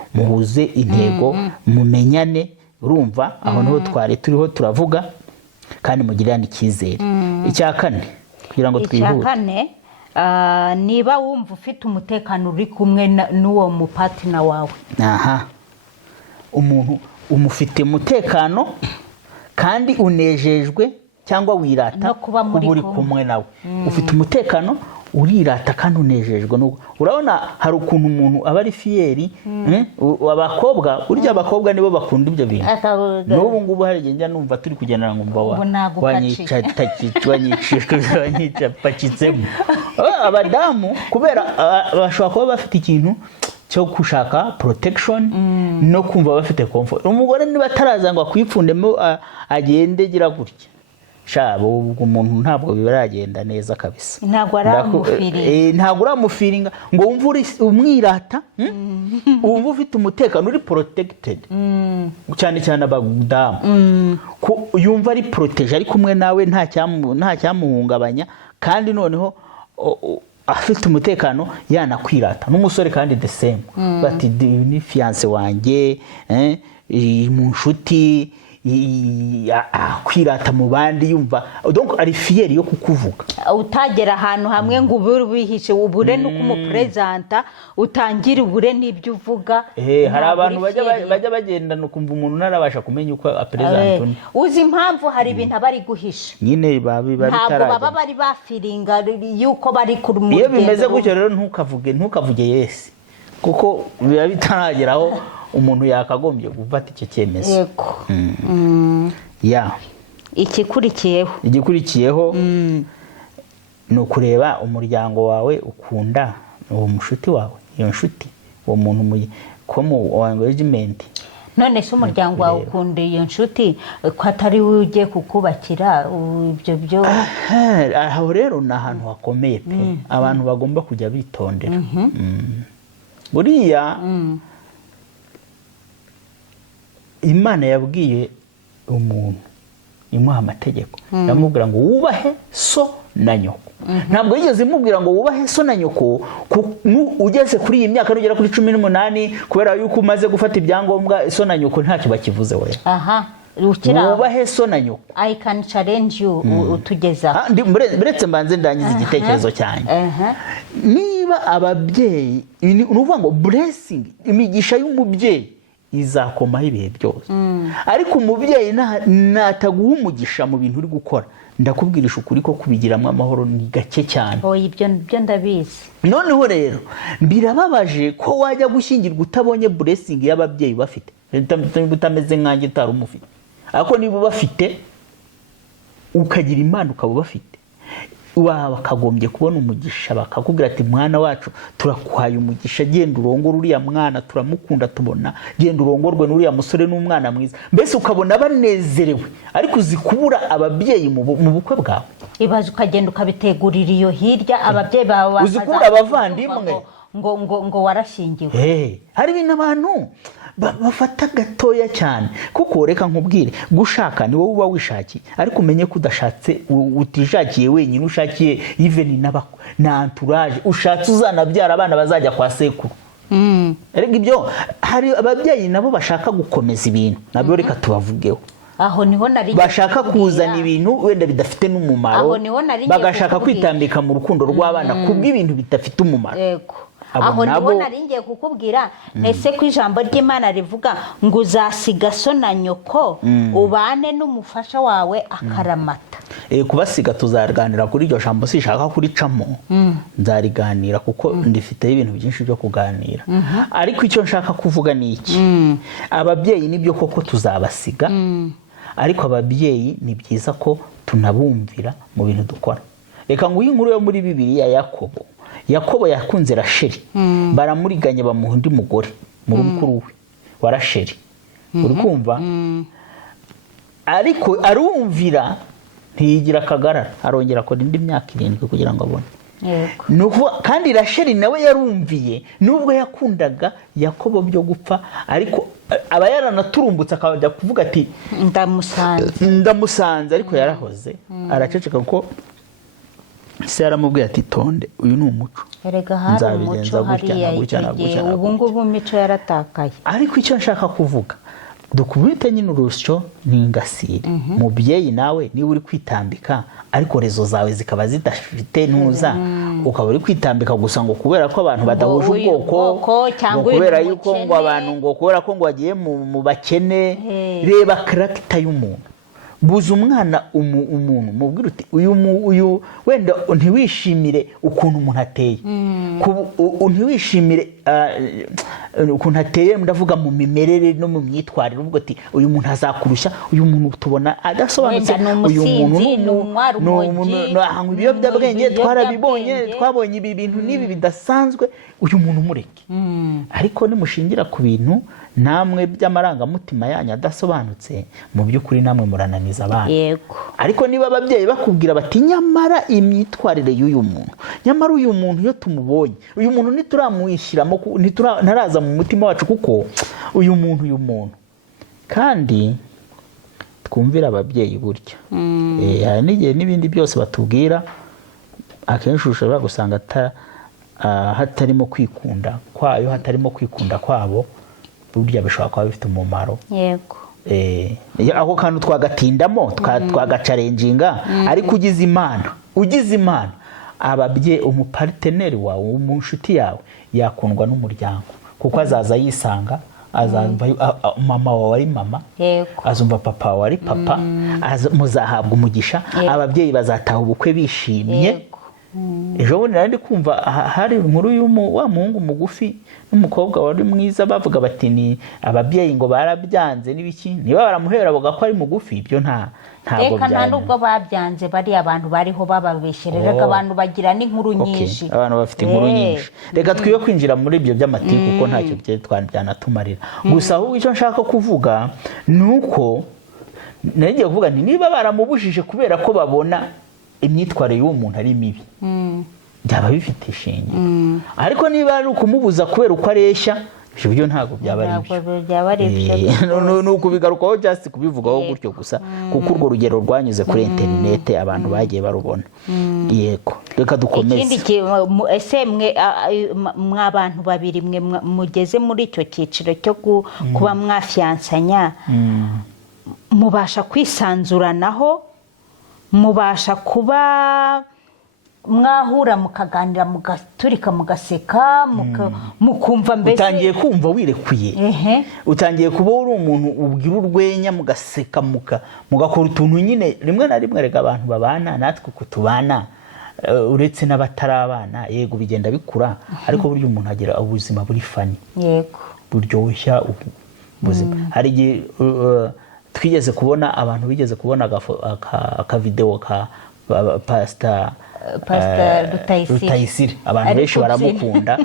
mumenyane urumva aho niho twari turiho turavuga kandi mugirirane icyizere icya kane kugira ngo twihute icya kane niba wumva ufite umutekano uri kumwe n'uwo mupatina wawe umuntu umufite umutekano kandi unejejwe cyangwa wirata kuba uri kumwe nawe ufite umutekano urirata kandi unejejwe urabona hari ukuntu umuntu aba ari fiyeri abakobwa urya abakobwa nibo bakunda ibyo bintu n'ubu ngubu hari igihe njya numva turi kugendana ngo wanyica pakitsemo abadamu kubera bashobora kuba bafite ikintu cyo gushaka protection no kumva bafite comfort umugore niba ataraza ngo akwipfundemo agende gira gutya shabo umuntu ntabwo bibaragenda neza kabisa ntabwo uramufiringa ngo wumve umwirata wumve ufite umutekano uri protected cyane abadamu yumva ari protege ari kumwe nawe nta cyamuhungabanya kandi noneho afite umutekano yanakwirata n'umusore kandi the same bati ni fiance wanjye mu nshuti kwirata mu bandi yumva donc ari fier yo kukuvuga utagera ahantu hamwe ngo ubihishe ubure no kumupresenta utangira ubure n'ibyo uvuga hari abantu bajya bagenda no kumva umuntu narabasha kumenya uko apresenta uzi impamvu hari ibintu abari guhisha nyine bitaraje ntabwo baba bari bafiringa yuko bari ku mugendo iyo bimeze gutyo rero ntukavuge Yesu kuko biba bitarageraho umuntu yakagombye gufata icyo cyemezo yego igikurikiyeho ni ukureba umuryango wawe ukunda uwo mushuti wawe iyo nshuti uwo muntu mu engagement none se umuryango wawe ukunda iyo nshuti ko atari we ugiye kukubakira ibyo aho rero ni ahantu hakomeye pe abantu bagomba kujya bitondera buriya Imana yabwiye umuntu imuha amategeko yamubwira ngo wubahe so na nyoko ntabwo yigeze imubwira ngo wubahe so na nyoko ugeze kuri iyi myaka nugera kuri 18 kubera yuko umaze gufata ibyangombwa so na nyoko ntacyo bakivuze we wubahe so na nyoko. I can challenge you utugeza buretse mbanze ndangiza igitekerezo cyanjye. Niba ababyeyi nuvuga ngo blessing imigisha y'umubyeyi izakomaho ibihe byose, ariko umubyeyi nataguha umugisha mu bintu uri gukora, ndakubwirisha ukuri ko kubigiramo amahoro ni gake cyane. Ibyo ndabizi. Noneho rero birababaje ko wajya gushyingirwa utabonye blessing y'ababyeyi bafite, utameze nkanjye utari umufite. Ariko niba bafite ukagira Imana ukaba bafite, bakagombye kubona umugisha, bakakubwira ati mwana wacu turakuhaye umugisha, genda urongore uriya mwana, turamukunda tubona, genda urongorwe n'uriya musore n'umwana mwiza. Mbese ukabona banezerewe, ariko uzikubura ababyeyi mu bukwe bwawe. Ibaze ukagenda ukabitegurira iyo hirya ababyeyi bawe, uzikubura abavandimwe ngo warashyingiwe. Hari ibintu abantu bafata gatoya cyane, kuko reka nkubwire, gushaka ni wowe uba wishakiye, ariko umenye ko udashatse utishakiye wenyine, ushakiye even na entourage, ushatse uzanabyara abana bazajya kwa sekuru. Erega ibyo hari ababyeyi nabo bashaka gukomeza ibintu, nabyo reka tubavugeho. Aho niho nari bashaka kuzana ibintu wenda bidafite n'umumaro, bagashaka kwitambika mu rukundo rw'abana kubw'ibintu bidafite umumaro. Yego. Aho niho naringiye kukubwira, ese ko ijambo ry'Imana rivuga ngo uzasiga so na nyoko ubane n'umufasha wawe akaramata. Kubasiga tuzaganira kuri iryo jambo, sishaka kuricamo, nzariganira kuko ndifite ibintu byinshi byo kuganira. Ariko icyo nshaka kuvuga ni iki, ababyeyi nibyo koko tuzabasiga, ariko ababyeyi ni byiza ko tunabumvira mu bintu dukora. Reka nguhe inkuru yo muri Bibiliya ya Yakobo yakunze Rasheli, baramuriganye bamuha undi mugore mu mukuru we wa Rasheli. Uri kumva? Ariko arumvira ntiyigira akagarara, arongera akora indi myaka 7 kugira ngo abone. Kandi Rasheli nawe yarumviye, nubwo yakundaga Yakobo byo gupfa, ariko aba yaranaturumbutse akajya kuvuga ati ndamusanze, ariko yarahoze araceceka kuko se yaramubwiye ati tonde, uyu ni umuco, erega hari umuco hariya, ubu ngubu imico yaratakaye. Ariko icyo nshaka kuvuga, dukubite nyine urusyo n'ingasire. Mubyeyi nawe niba uri kwitambika ariko rezo zawe zikaba zidafite ntuza, ukaba uri kwitambika gusa ngo kubera ko abantu badahuje ubwoko, kubera yuko ngo abantu ngo kubera ko ngo wagiye mu bakene. Reba character y'umuntu, buza umwana umuntu mubwira uti uyu wenda ntiwishimire ukuntu umuntu ateye, ntiwishimire ukuntu ateye, ndavuga mu mimerere no mu myitwarire, uvuga ati uyu muntu azakurushya, uyu muntu tubona adasobanutse, uyu muntu no ibiyobyabwenge twarabibonye, twabonye ibi bintu n'ibi bidasanzwe, uyu muntu mureke. Ariko nimushingira ku bintu namwe by'amarangamutima yanyu adasobanutse, mu by'ukuri namwe murananiza abana. Yego. Ariko niba ababyeyi bakubwira bati nyamara imyitwarire y'uyu muntu, nyamara uyu muntu iyo tumubonye, uyu muntu ntituramwishyiramo, ntaraza mu mutima wacu kuko uyu muntu kandi twumvira ababyeyi burya. Hari n'igihe n'ibindi byose batubwira, akenshi ushobora gusanga hatarimo kwikunda kwayo, hatarimo kwikunda kwabo, burya bishobora kuba bifite umumaro. Yego. Ako kantu twagatindamo, twagacarenjinga, ariko ugize Imana, ababyeyi, umuparteneri wawe, umushuti yawe yakundwa n'umuryango, kuko azaza yisanga, azumva mama wawe ari mama, azumva papa wawe ari papa, muzahabwa umugisha, ababyeyi bazataha ubukwe bishimye. Ejo bundi nari kumva hari inkuru wa muhungu mugufi n'umukobwa wari mwiza, bavuga bati ni ababyeyi ngo barabyanze n'ibiki, niba baramuhera bavuga ko ari mugufi, ibyo ntabwo byari. Nta nubwo babyanze, bari abantu bariho bababeshereraga, abantu bagira n'inkuru nyinshi, abantu bafite inkuru nyinshi. Reka twiye kwinjira muri ibyo by'amatiku kuko ntacyo byanatumarira. Gusa ahubwo icyo nshaka kuvuga nuko nagiye kuvuga nti niba baramubujije kubera ko babona imyitwarire y'uwo muntu ari mibi, byaba bifite ishinge. Ariko niba ari ukumubuza kubera uko areshya, ibyo ntabwo byaba ari byo. Nuko bigarukaho just kubivugaho gutyo gusa, kuko urwo rugero rwanyuze kuri internet abantu bagiye barubona. Yego, reka dukomeze. Ikindi ese mw'abantu babiri mwe mugeze muri icyo cyiciro cyo kuba mwafiansanya, mubasha kwisanzuranaho, mubasha kuba mwahura mukaganira, mugaturika, mugaseka, mukumva mbese utangiye kumva wirekuye. Utangiye kuba uri umuntu ubwira urwenya, mugaseka, mugakora utuntu nyine rimwe na rimwe. Rega abantu babana natwe kutubana, uretse n'abatarabana, yego bigenda bikura, ariko buryo umuntu agira ubuzima buri fani, yego buryoshya ubuzima. Hari igihe twigeze kubona abantu bigeze kubona akavideo ka Pastor Rutayisire, abantu benshi baramukunda.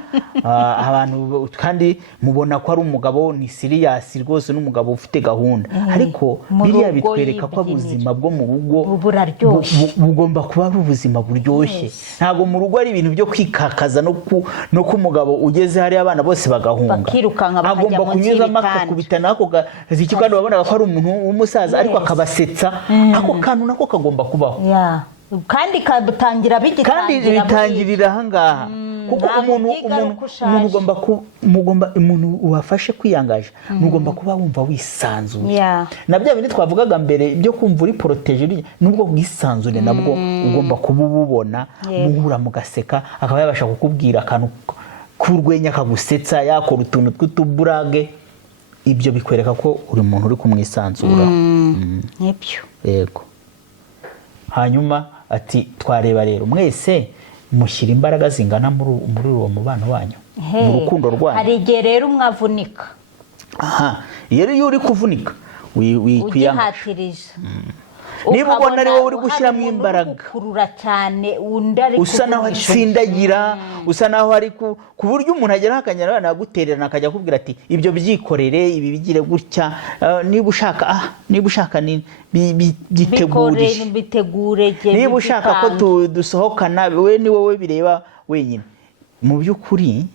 Abantu kandi mubona ko ari umugabo ni serious rwose, n'umugabo ufite gahunda, ariko biriya bitwereka ko ubuzima bwo mu rugo bugomba kuba ari ubuzima buryoshye. Ntago mu rugo ari ibintu byo kwikakaza no ku mugabo ugeze hari abana bose bagahunga, agomba kunyuzamo akakubitana ako kazi, kandi wabonaga ko ari umuntu w'umusaza ariko akabasetsa. Ako kantu nako kagomba kubaho, kandi kabutangira bitangirira ahangaha. Kuko umuntu ubafashe kwiyangaje, mugomba kuba wumva wisanzuye. Na bya bindi twavugaga mbere byo kumva uri protege, nubwo bwisanzure nabwo ugomba kuba ububona, muhura mugaseka, akaba yabasha kukubwira akantu k'urwenya kagusetsa, yakora utuntu tw'utuburage. Ibyo bikwereka ko uri umuntu uri kumwisanzura. Nibyo, yego. Hanyuma ati twareba rero mwese mushyira imbaraga zingana muri uwo mubano wanyu, mu rukundo rwanyu. Hari igihe rero umwavunika. Iyo uri kuvunika wihatirije, niba ubona ari wowe uri gushyiramo imbaraga, usa naho atsindagira, usa naho ari ku buryo umuntu agera akanyara nagutererana akajya akubwira ati ibyo byikorere, ibi bigire gutya, niba ushaka bitegure, niba ushaka ko dusohokana, we ni wowe bireba wenyine. Mu by'ukuri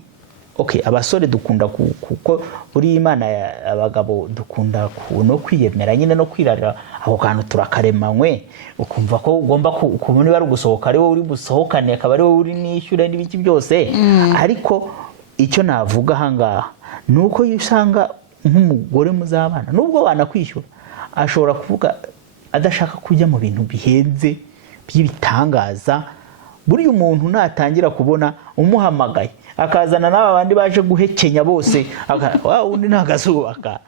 abasore dukunda kuko buri Imana abagabo dukunda no kwiyemera nyine no kwirarira ako kantu turakaremanywe, ukumva ko ugomba kubona niba ari gusohoka ari wowe uri gusohokane, akaba ari wowe uri nishyura n'ibiki byose. Ariko icyo navuga ahangaha ni uko iyo usanga nk'umugore muzabana, nubwo wanakwishyura, ashobora kuvuga adashaka kujya mu bintu bihenze by'ibitangaza. Buriya umuntu natangira kubona umuhamagaye akazana n'aba bandi baje guhekenya bose, undi ntagazubaka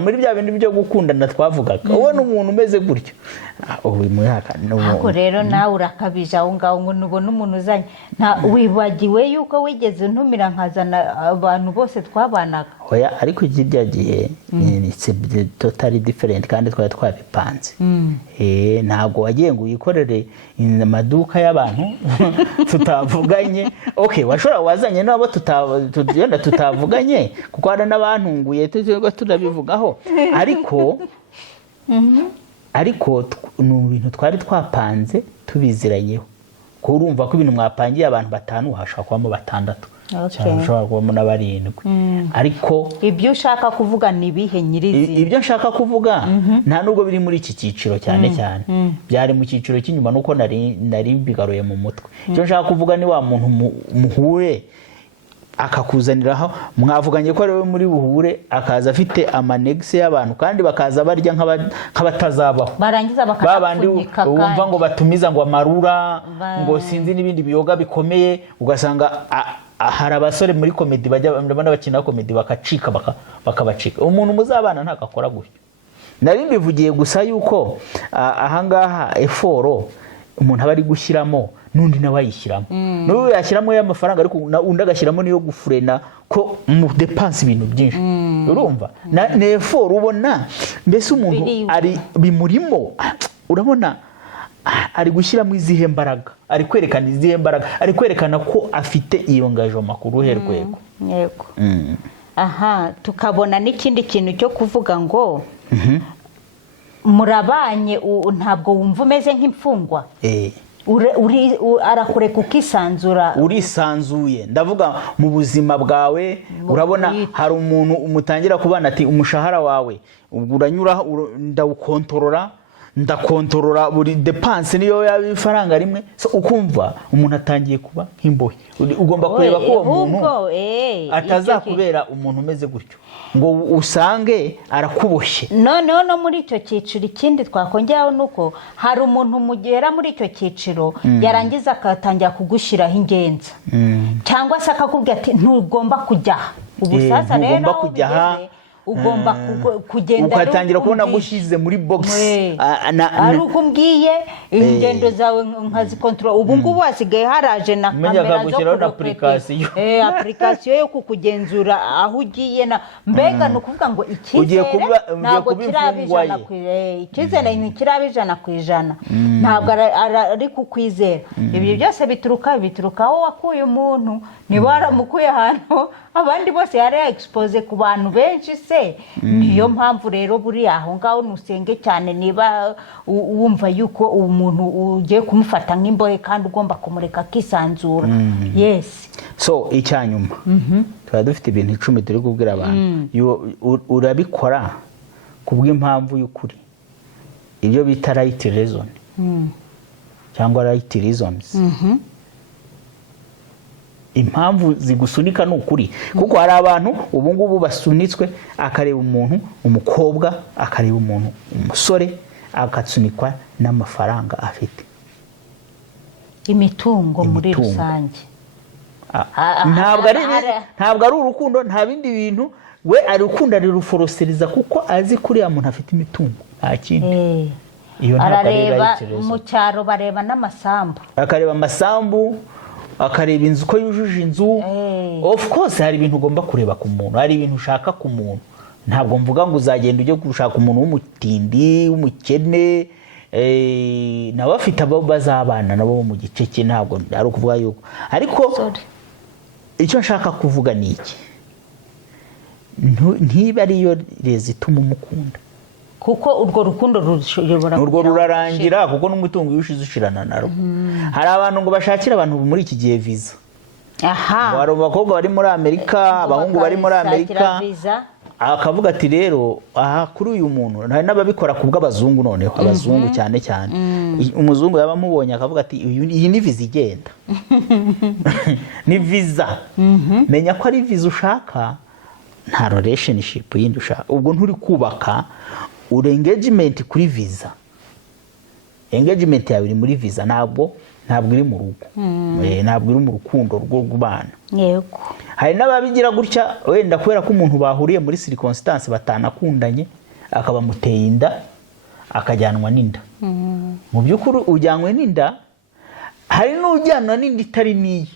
muri bya bindi byo gukundana twavugaga, wowe n'umuntu umeze gutyo ariko rero nawe urakabije aho ngaho ngo nubona umuntu uzanye, wibagiwe yuko wigeze ntumira nkazana abantu bose twabanaga. Ariko ikirya gihe ni totally different, kandi twari twabipanze. Ntabwo wagiye ngo uyikorere amaduka y'abantu tutavuganye. Washobora wazanye nabo tutavuganye, kuko hari n'abantunguye tunabivugaho, ariko ni ibintu twari twapanze tubiziranyeho. Ko urumva ko ibintu mwapangiye abantu 5 hashobora kubamo 6 cyangwa ushobora kubamo na 7. Ariko ibyo ushaka kuvuga ni bihe nyirizi? Ibyo nshaka kuvuga nta nubwo biri muri iki cyiciro cyane cyane, byari mu cyiciro cy'inyuma nuko nari bigaruye mu mutwe. Icyo nshaka kuvuga ni wa muntu muhure akakuzaniraho, mwavuganye ko ari we muri buhure, akaza afite amanegise y'abantu kandi bakaza barya nk'abatazabaho, barangiza bakapfunyika, wumva ngo batumiza ngo amarura ngo sinzi n'ibindi biyoga bikomeye. Ugasanga hari abasore muri komedi bajya bakina komedi bakacika bakabacika. Umuntu muzabana ntakakora gutyo. Nari mbivugiye gusa yuko ahangaha eforo umuntu aba ari gushyiramo n'undi nawe ayishyiramo, n'ubu yashyiramo y'amafaranga ariko undi agashyiramo niyo gufurena ko mu depanse ibintu byinshi. Urumva n'eforo ubona mbese umuntu ari bimurimo, urabona ari gushyiramo izihe mbaraga, ari kwerekana izihe mbaraga, ari kwerekana ko afite iyo ngajo makuru rwego. Yego. Tukabona n'ikindi kintu cyo kuvuga ngo murabanye ntabwo wumva umeze nk'imfungwa. Arakureka ukisanzura, urisanzuye. Ndavuga mu buzima bwawe, urabona hari umuntu umutangira kubana ati umushahara wawe uranyura ndawukontorora, ndakontorora buri depanse niyo yaba ifaranga rimwe, so ukumva umuntu atangiye kuba nk'imbohe. Ugomba kureba ko uwo muntu atazakubera umuntu umeze gutyo ngo usange arakuboshye. Noneho no muri icyo cyiciro ikindi twakongeraho nuko hari umuntu mugera muri icyo cyiciro yarangiza akatangira kugushyiraho ingenza cyangwa se akakubwira ati ntugomba kujya ubu sasa rero ugomba kugenda ukatangira kubona gushyize muri box ari uko umbwiye ingendo zawe nkazikontorora. Ubu ngubu hasigaye haraje na kamera zo application yo kukugenzura aho ugiye na mbega ni ukuvuga ngo icyizere ntabwo kirabijana icyizere ntikirabijana ku ijana, ntabwo ari kukwizera. Ibyo byose bituruka aho wakuye umuntu, niba waramukuye ahantu abandi bose yari expose ku bantu benshi se. Niyo mpamvu rero buri aho ngaho nusenge cyane niba wumva yuko umuntu ugiye kumufata nk'imbohe kandi ugomba kumureka akisanzura. Yes. So icyanyuma tuba dufite ibintu 10 turi kubwira abantu. Urabikora kubw'impamvu y'ukuri, ibyo bita right reason cyangwa right reasons. Impamvu zigusunika n'ukuri, kuko hari abantu ubu ngubu basunitswe, akareba umuntu umukobwa, akareba umuntu umusore, agasunikwa n'amafaranga afite, imitungo muri rusange. Ntabwo ari urukundo, nta bindi bintu. We ari urukundo ruruforosereza kuko azi kuri ya muntu afite imitungo, nta kindi. Iyo arareba mu cyaro bareba n'amasambu, akareba amasambu, akareba inzu ko yujuje inzu. Of course hari ibintu ugomba kureba ku muntu, hari ibintu ushaka ku muntu. Ntabwo mvuga ngo uzagenda ujye gushaka umuntu w'umutindi w'umukene, nawe afite abo bazabana nabo mu gice cye, ntabwo ari ukuvuga yuko. Ariko icyo nshaka kuvuga ni iki, ntiba ariyo rezi ituma umukunda, kuko urwo rukundo rurarangira, kuko n'umutungo iyo ushize ushirana naro. Hari abantu ngo bashakira abantu muri iki gihe visa. Hari abakobwa bari muri Amerika, abahungu bari muri Amerika, akavuga ati rero aha kuri uyu muntu. Hari n'ababikora kubw'abazungu, noneho abazungu cyane cyane. Umuzungu yaba amubonye akavuga ati iyi ni visa igenda. Ni visa. Menya ko ari visa ushaka, nta relationship yindi ushaka. Ubwo nturi kubaka engagement kuri visa. Engagement yawe iri muri visa, ntabwo iri mu rugo. Ntabwo iri mu rukundo rwo kubana. Yego. Hari n'ababigira gutya wenda kubera ko umuntu bahuriye muri circumstance batanakundanye, akaba muteye inda, akajyanwa n'inda. Mu by'ukuri ujyanwe n'inda, hari n'ujyanwa n'inda itari niyi.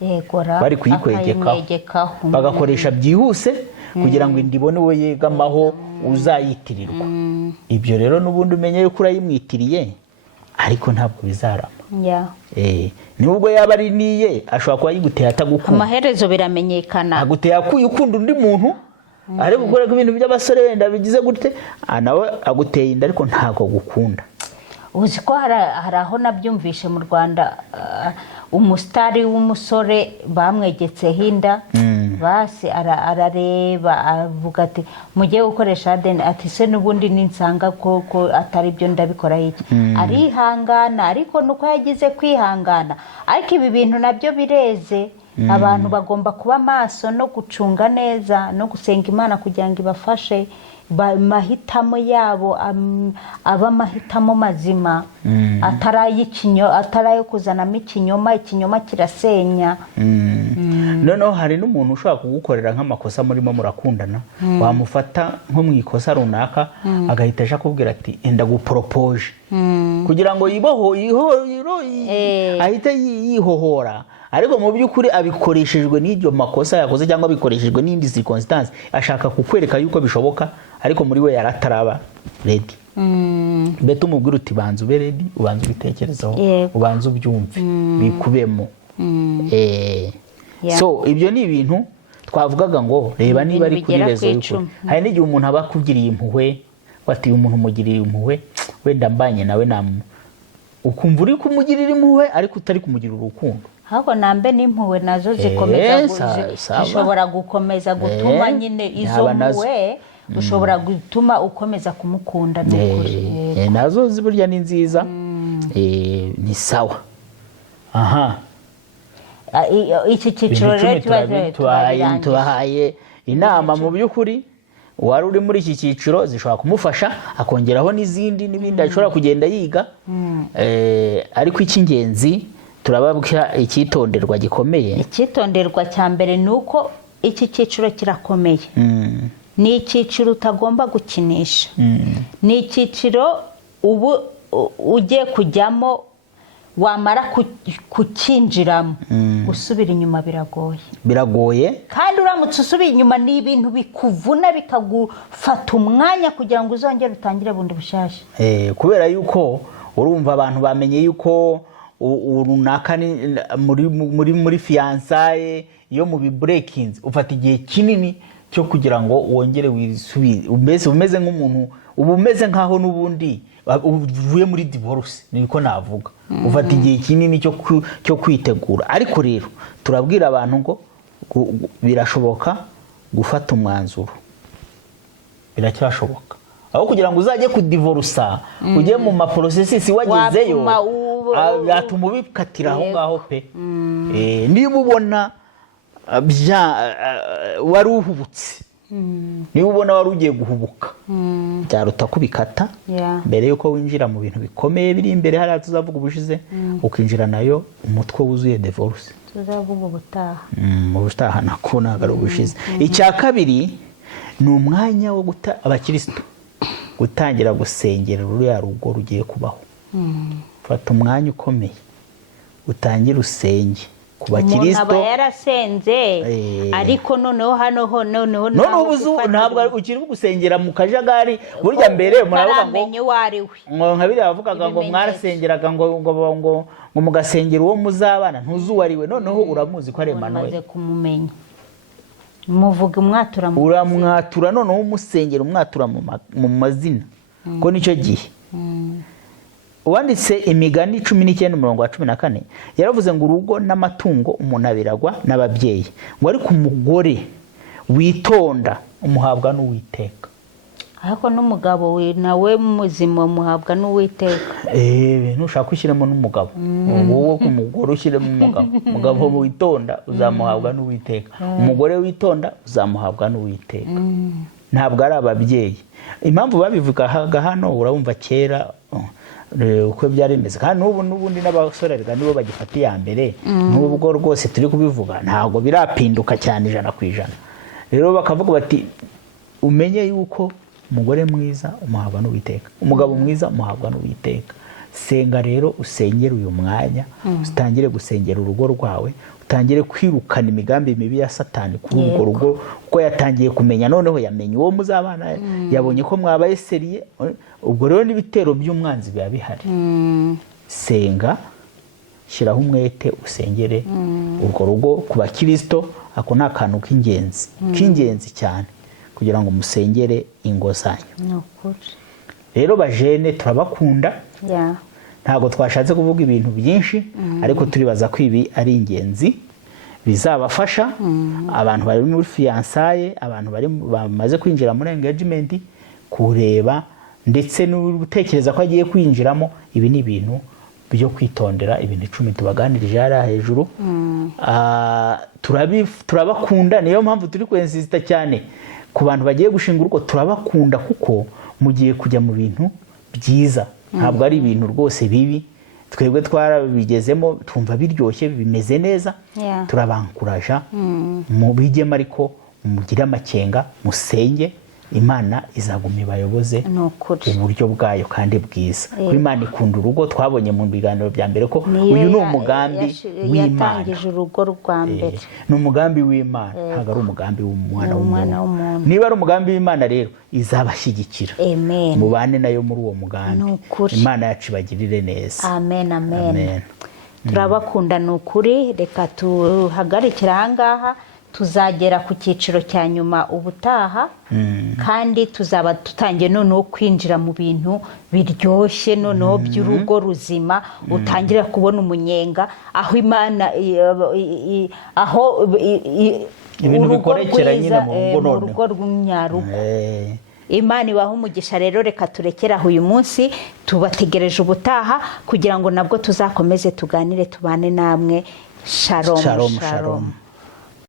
Yegora bari kuyikwegekaho, bagakoresha byihuse kugira ngo indi ibone we yegamaho uzayitirirwa. Ibyo rero n'ubundi umenye yuko urayimwitiriye, ariko ntabwo bizarama. Nubwo yaba ari niye, ashobora kuba yiguteye atagukunda. Amaherezo biramenyekana. Aguteye ukunda undi muntu, ariko gukora ibintu by'abasore wenda bigize gute, nawe aguteye inda ariko ntago gukunda. Uzi ko hari aho nabyumvishe mu Rwanda, umusitari w'umusore bamwegetseho inda, basi arareba avuga ati mugiye gukoresha ADN, ati se n'ubundi ninsanga ko atari byo ndabikora iki. Arihangana, ariko nuko yagize kwihangana. Ariko ibi bintu nabyo bireze. Abantu bagomba kuba maso no gucunga neza no gusenga Imana kugira ngo ibafashe mahitamo yabo aba mahitamo mazima, atarayo kuzanamo ikinyoma kirasenya. Noneho hari n'umuntu ushobora kugukorera nk'amakosa murimo murakundana, wamufata nko mu ikosa runaka, agahita aje akubwira ati enda gupropose, kugira ngo ahite yihohora. Ariko mu by'ukuri abikoreshejwe n'iryo makosa yakoze cyangwa abikoreshejwe n'indi circumstance, ashaka kukwereka yuko bishoboka, ariko muri we yarataraba ready. Beto umubwira uti banza ube ready, ubanza ubitekerezaho, ubanza ubyumve, bikubemo. So ibyo ni ibintu twavugaga ngo reba niba ari kuri rezo y'ukuri. Hari n'igihe umuntu aba akugiriye impuhwe, wati umuntu umugiriye impuhwe, wenda mbanye nawe ukumva uri kumugirira impuhwe ariko utari kumugirira urukundo. ahubwo nambe n'impuhwe nazo zikomeza zishobora gukomeza gutuma nyine izo mpuhwe ushobora gutuma ukomeza kumukunda n'ukuri nazo burya ni nziza ni sawa. Aha, iki cyiciro rero tubahaye inama mu by'ukuri. Wari uri muri iki cyiciro zishobora kumufasha akongeraho n'ibindi ashobora kugenda yiga. Ariko icy'ingenzi turababwira icyitonderwa gikomeye. Icyitonderwa cya mbere ni uko iki cyiciro kirakomeye. Ni icyiciro utagomba gukinisha. Ni icyiciro ubu ugiye kujyamo wamara kukinjiramo gusubira inyuma biragoye kandi uramutse usubiye inyuma ni ibintu bikuvuna bikagufata umwanya kugira ngo uzongere utangire bundi bushyashya. Kubera yuko urumva abantu bamenye yuko runaka muri fiyansaye iyo mu biburekinzi ufata igihe kinini cyo kugira ngo wongere wisubire umeze nk'umuntu uba umeze nk'aho n'ubundi uvuye muri divorce. Niko navuga ufata igihe kinini cyo kwitegura. Ariko rero turabwira abantu ngo birashoboka gufata umwanzuro, biracyashoboka. Aho kugira ngo uzajye kudivorusa ujye mu maprocesses wagezeyo yatuma ubikatira aho ngaho pe. Niba ubona wari uhubutse, niba ubona wari ugiye guhubuka, byaruta kubikata mbere yuko winjira mu bintu bikomeye biri imbere. Hariya tuzavuga ubushize ukinjira nayo umutwe wuzuye divorce. Tuzavuga ubutaha mu butaha nako nagara ubushize. Icya kabiri ni umwanya wo abakristo gutangira gusengera ruriya rugo rugiye kubaho. Fata umwanya ukomeye utangire usenge ku bakristo. Umuntu aba yarasenze ariko noneho ntabwo ukiri gusengera mu kajagari. Burya mbere muravuga ngo nka biriya bavugaga ngo mwarasengeraga ngo mugasengera uwo muzabana ntuzuwariwe, noneho uramuzi ko ari Emmanuel. Maze kumumenya muvuga uramwatura noneho umusengera umwatura mu mazina ko nicyo gihe. Uwanditse Imigani 19:14 yaravuze ngo urugo n'amatungo umuntu abiragwa n'ababyeyi, ngo ariko umugore witonda umuhabwa n'Uwiteka. Ariko n'umugabo nawe muzima umuhabwa n'Uwiteka. Ntushaka ushyiremo n'umugabo, wowe umugore ushyiremo umugabo witonda uzamuhabwa n'Uwiteka, umugore witonda uzamuhabwa n'Uwiteka. Ntabwo ari ababyeyi. Impamvu babivugaga hano urabumva kera uko byari bimeze, kandi n'ubundi n'abasore nibo bagifata iya mbere. N'ubwo rwose turi kubivuga ntabwo birapinduka cyane 100%. Rero bakavuga bati umenye yuko umugore mwiza umuhabwa n'Uwiteka, umugabo mwiza umuhabwa n'Uwiteka. Senga rero usengere uyu mwanya, utangire gusengera urugo rwawe, utangire kwirukana imigambi mibi ya Satani kuri urwo rugo uko yatangiye kumenya. Noneho yamenye uwo muzabana, yabonye ko mwabaye seriye. Ubwo rero n'ibitero by'umwanzi biba bihari. Senga, shyiraho umwete usengere urwo rugo ku bakristo. Ako ni akantu k'ingenzi cyane kugira ngo musengere ingo zanyu. Rero bajene turabakunda. Ntabwo twashatse kuvuga ibintu byinshi, ariko turibaza ko ibi ari ingenzi bizabafasha abantu bari muri fiançailles, abantu bamaze kwinjira muri engagement, kureba ndetse n'utekereza ko agiye kwinjiramo. Ibi ni ibintu byo kwitondera, ibintu 10 tubaganirije hariya hejuru. Turabakunda, niyo mpamvu turi kwensista cyane ku bantu bagiye gushinga urugo. Turabakunda kuko mugiye kujya mu bintu byiza, ntabwo ari ibintu rwose bibi. Twebwe twarabigezemo twumva biryoshye bimeze neza. Turabankuraja mu bigema, ariko mugire amakenga, musenge, Imana izaguma ibayoboze uburyo bwayo kandi bwiza. Ko Imana ikunda urugo. Twabonye mu biganiro bya mbere ko uyu ni umugambi w'Imana. Yatangije urugo rwa mbere. Ni umugambi w'Imana, ntabwo ari umugambi w'umwana w'umuntu. Niba ari umugambi w'Imana rero izabashyigikira. Mubane nayo muri uwo mugambi. Imana yacu ibagirire neza. Amen. Turabakunda ni ukuri. Reka tuhagarikira aha ngaha. tuzagera ku cyiciro cya nyuma ubutaha kandi tuzaba dutangiye noneho kwinjira mu bintu biryoshye noneho by'urugo ruzima utangira kubona umunyenga aho Imana aho ibintu bikorekera nyine mu rugo rw'umyarugo. Imana ibaha umugisha rero, reka turekere aho uyu munsi, tubategereje ubutaha kugira ngo nabwo tuzakomeze tuganire tubane namwe. Shalom, Shalom, shalom. shalom.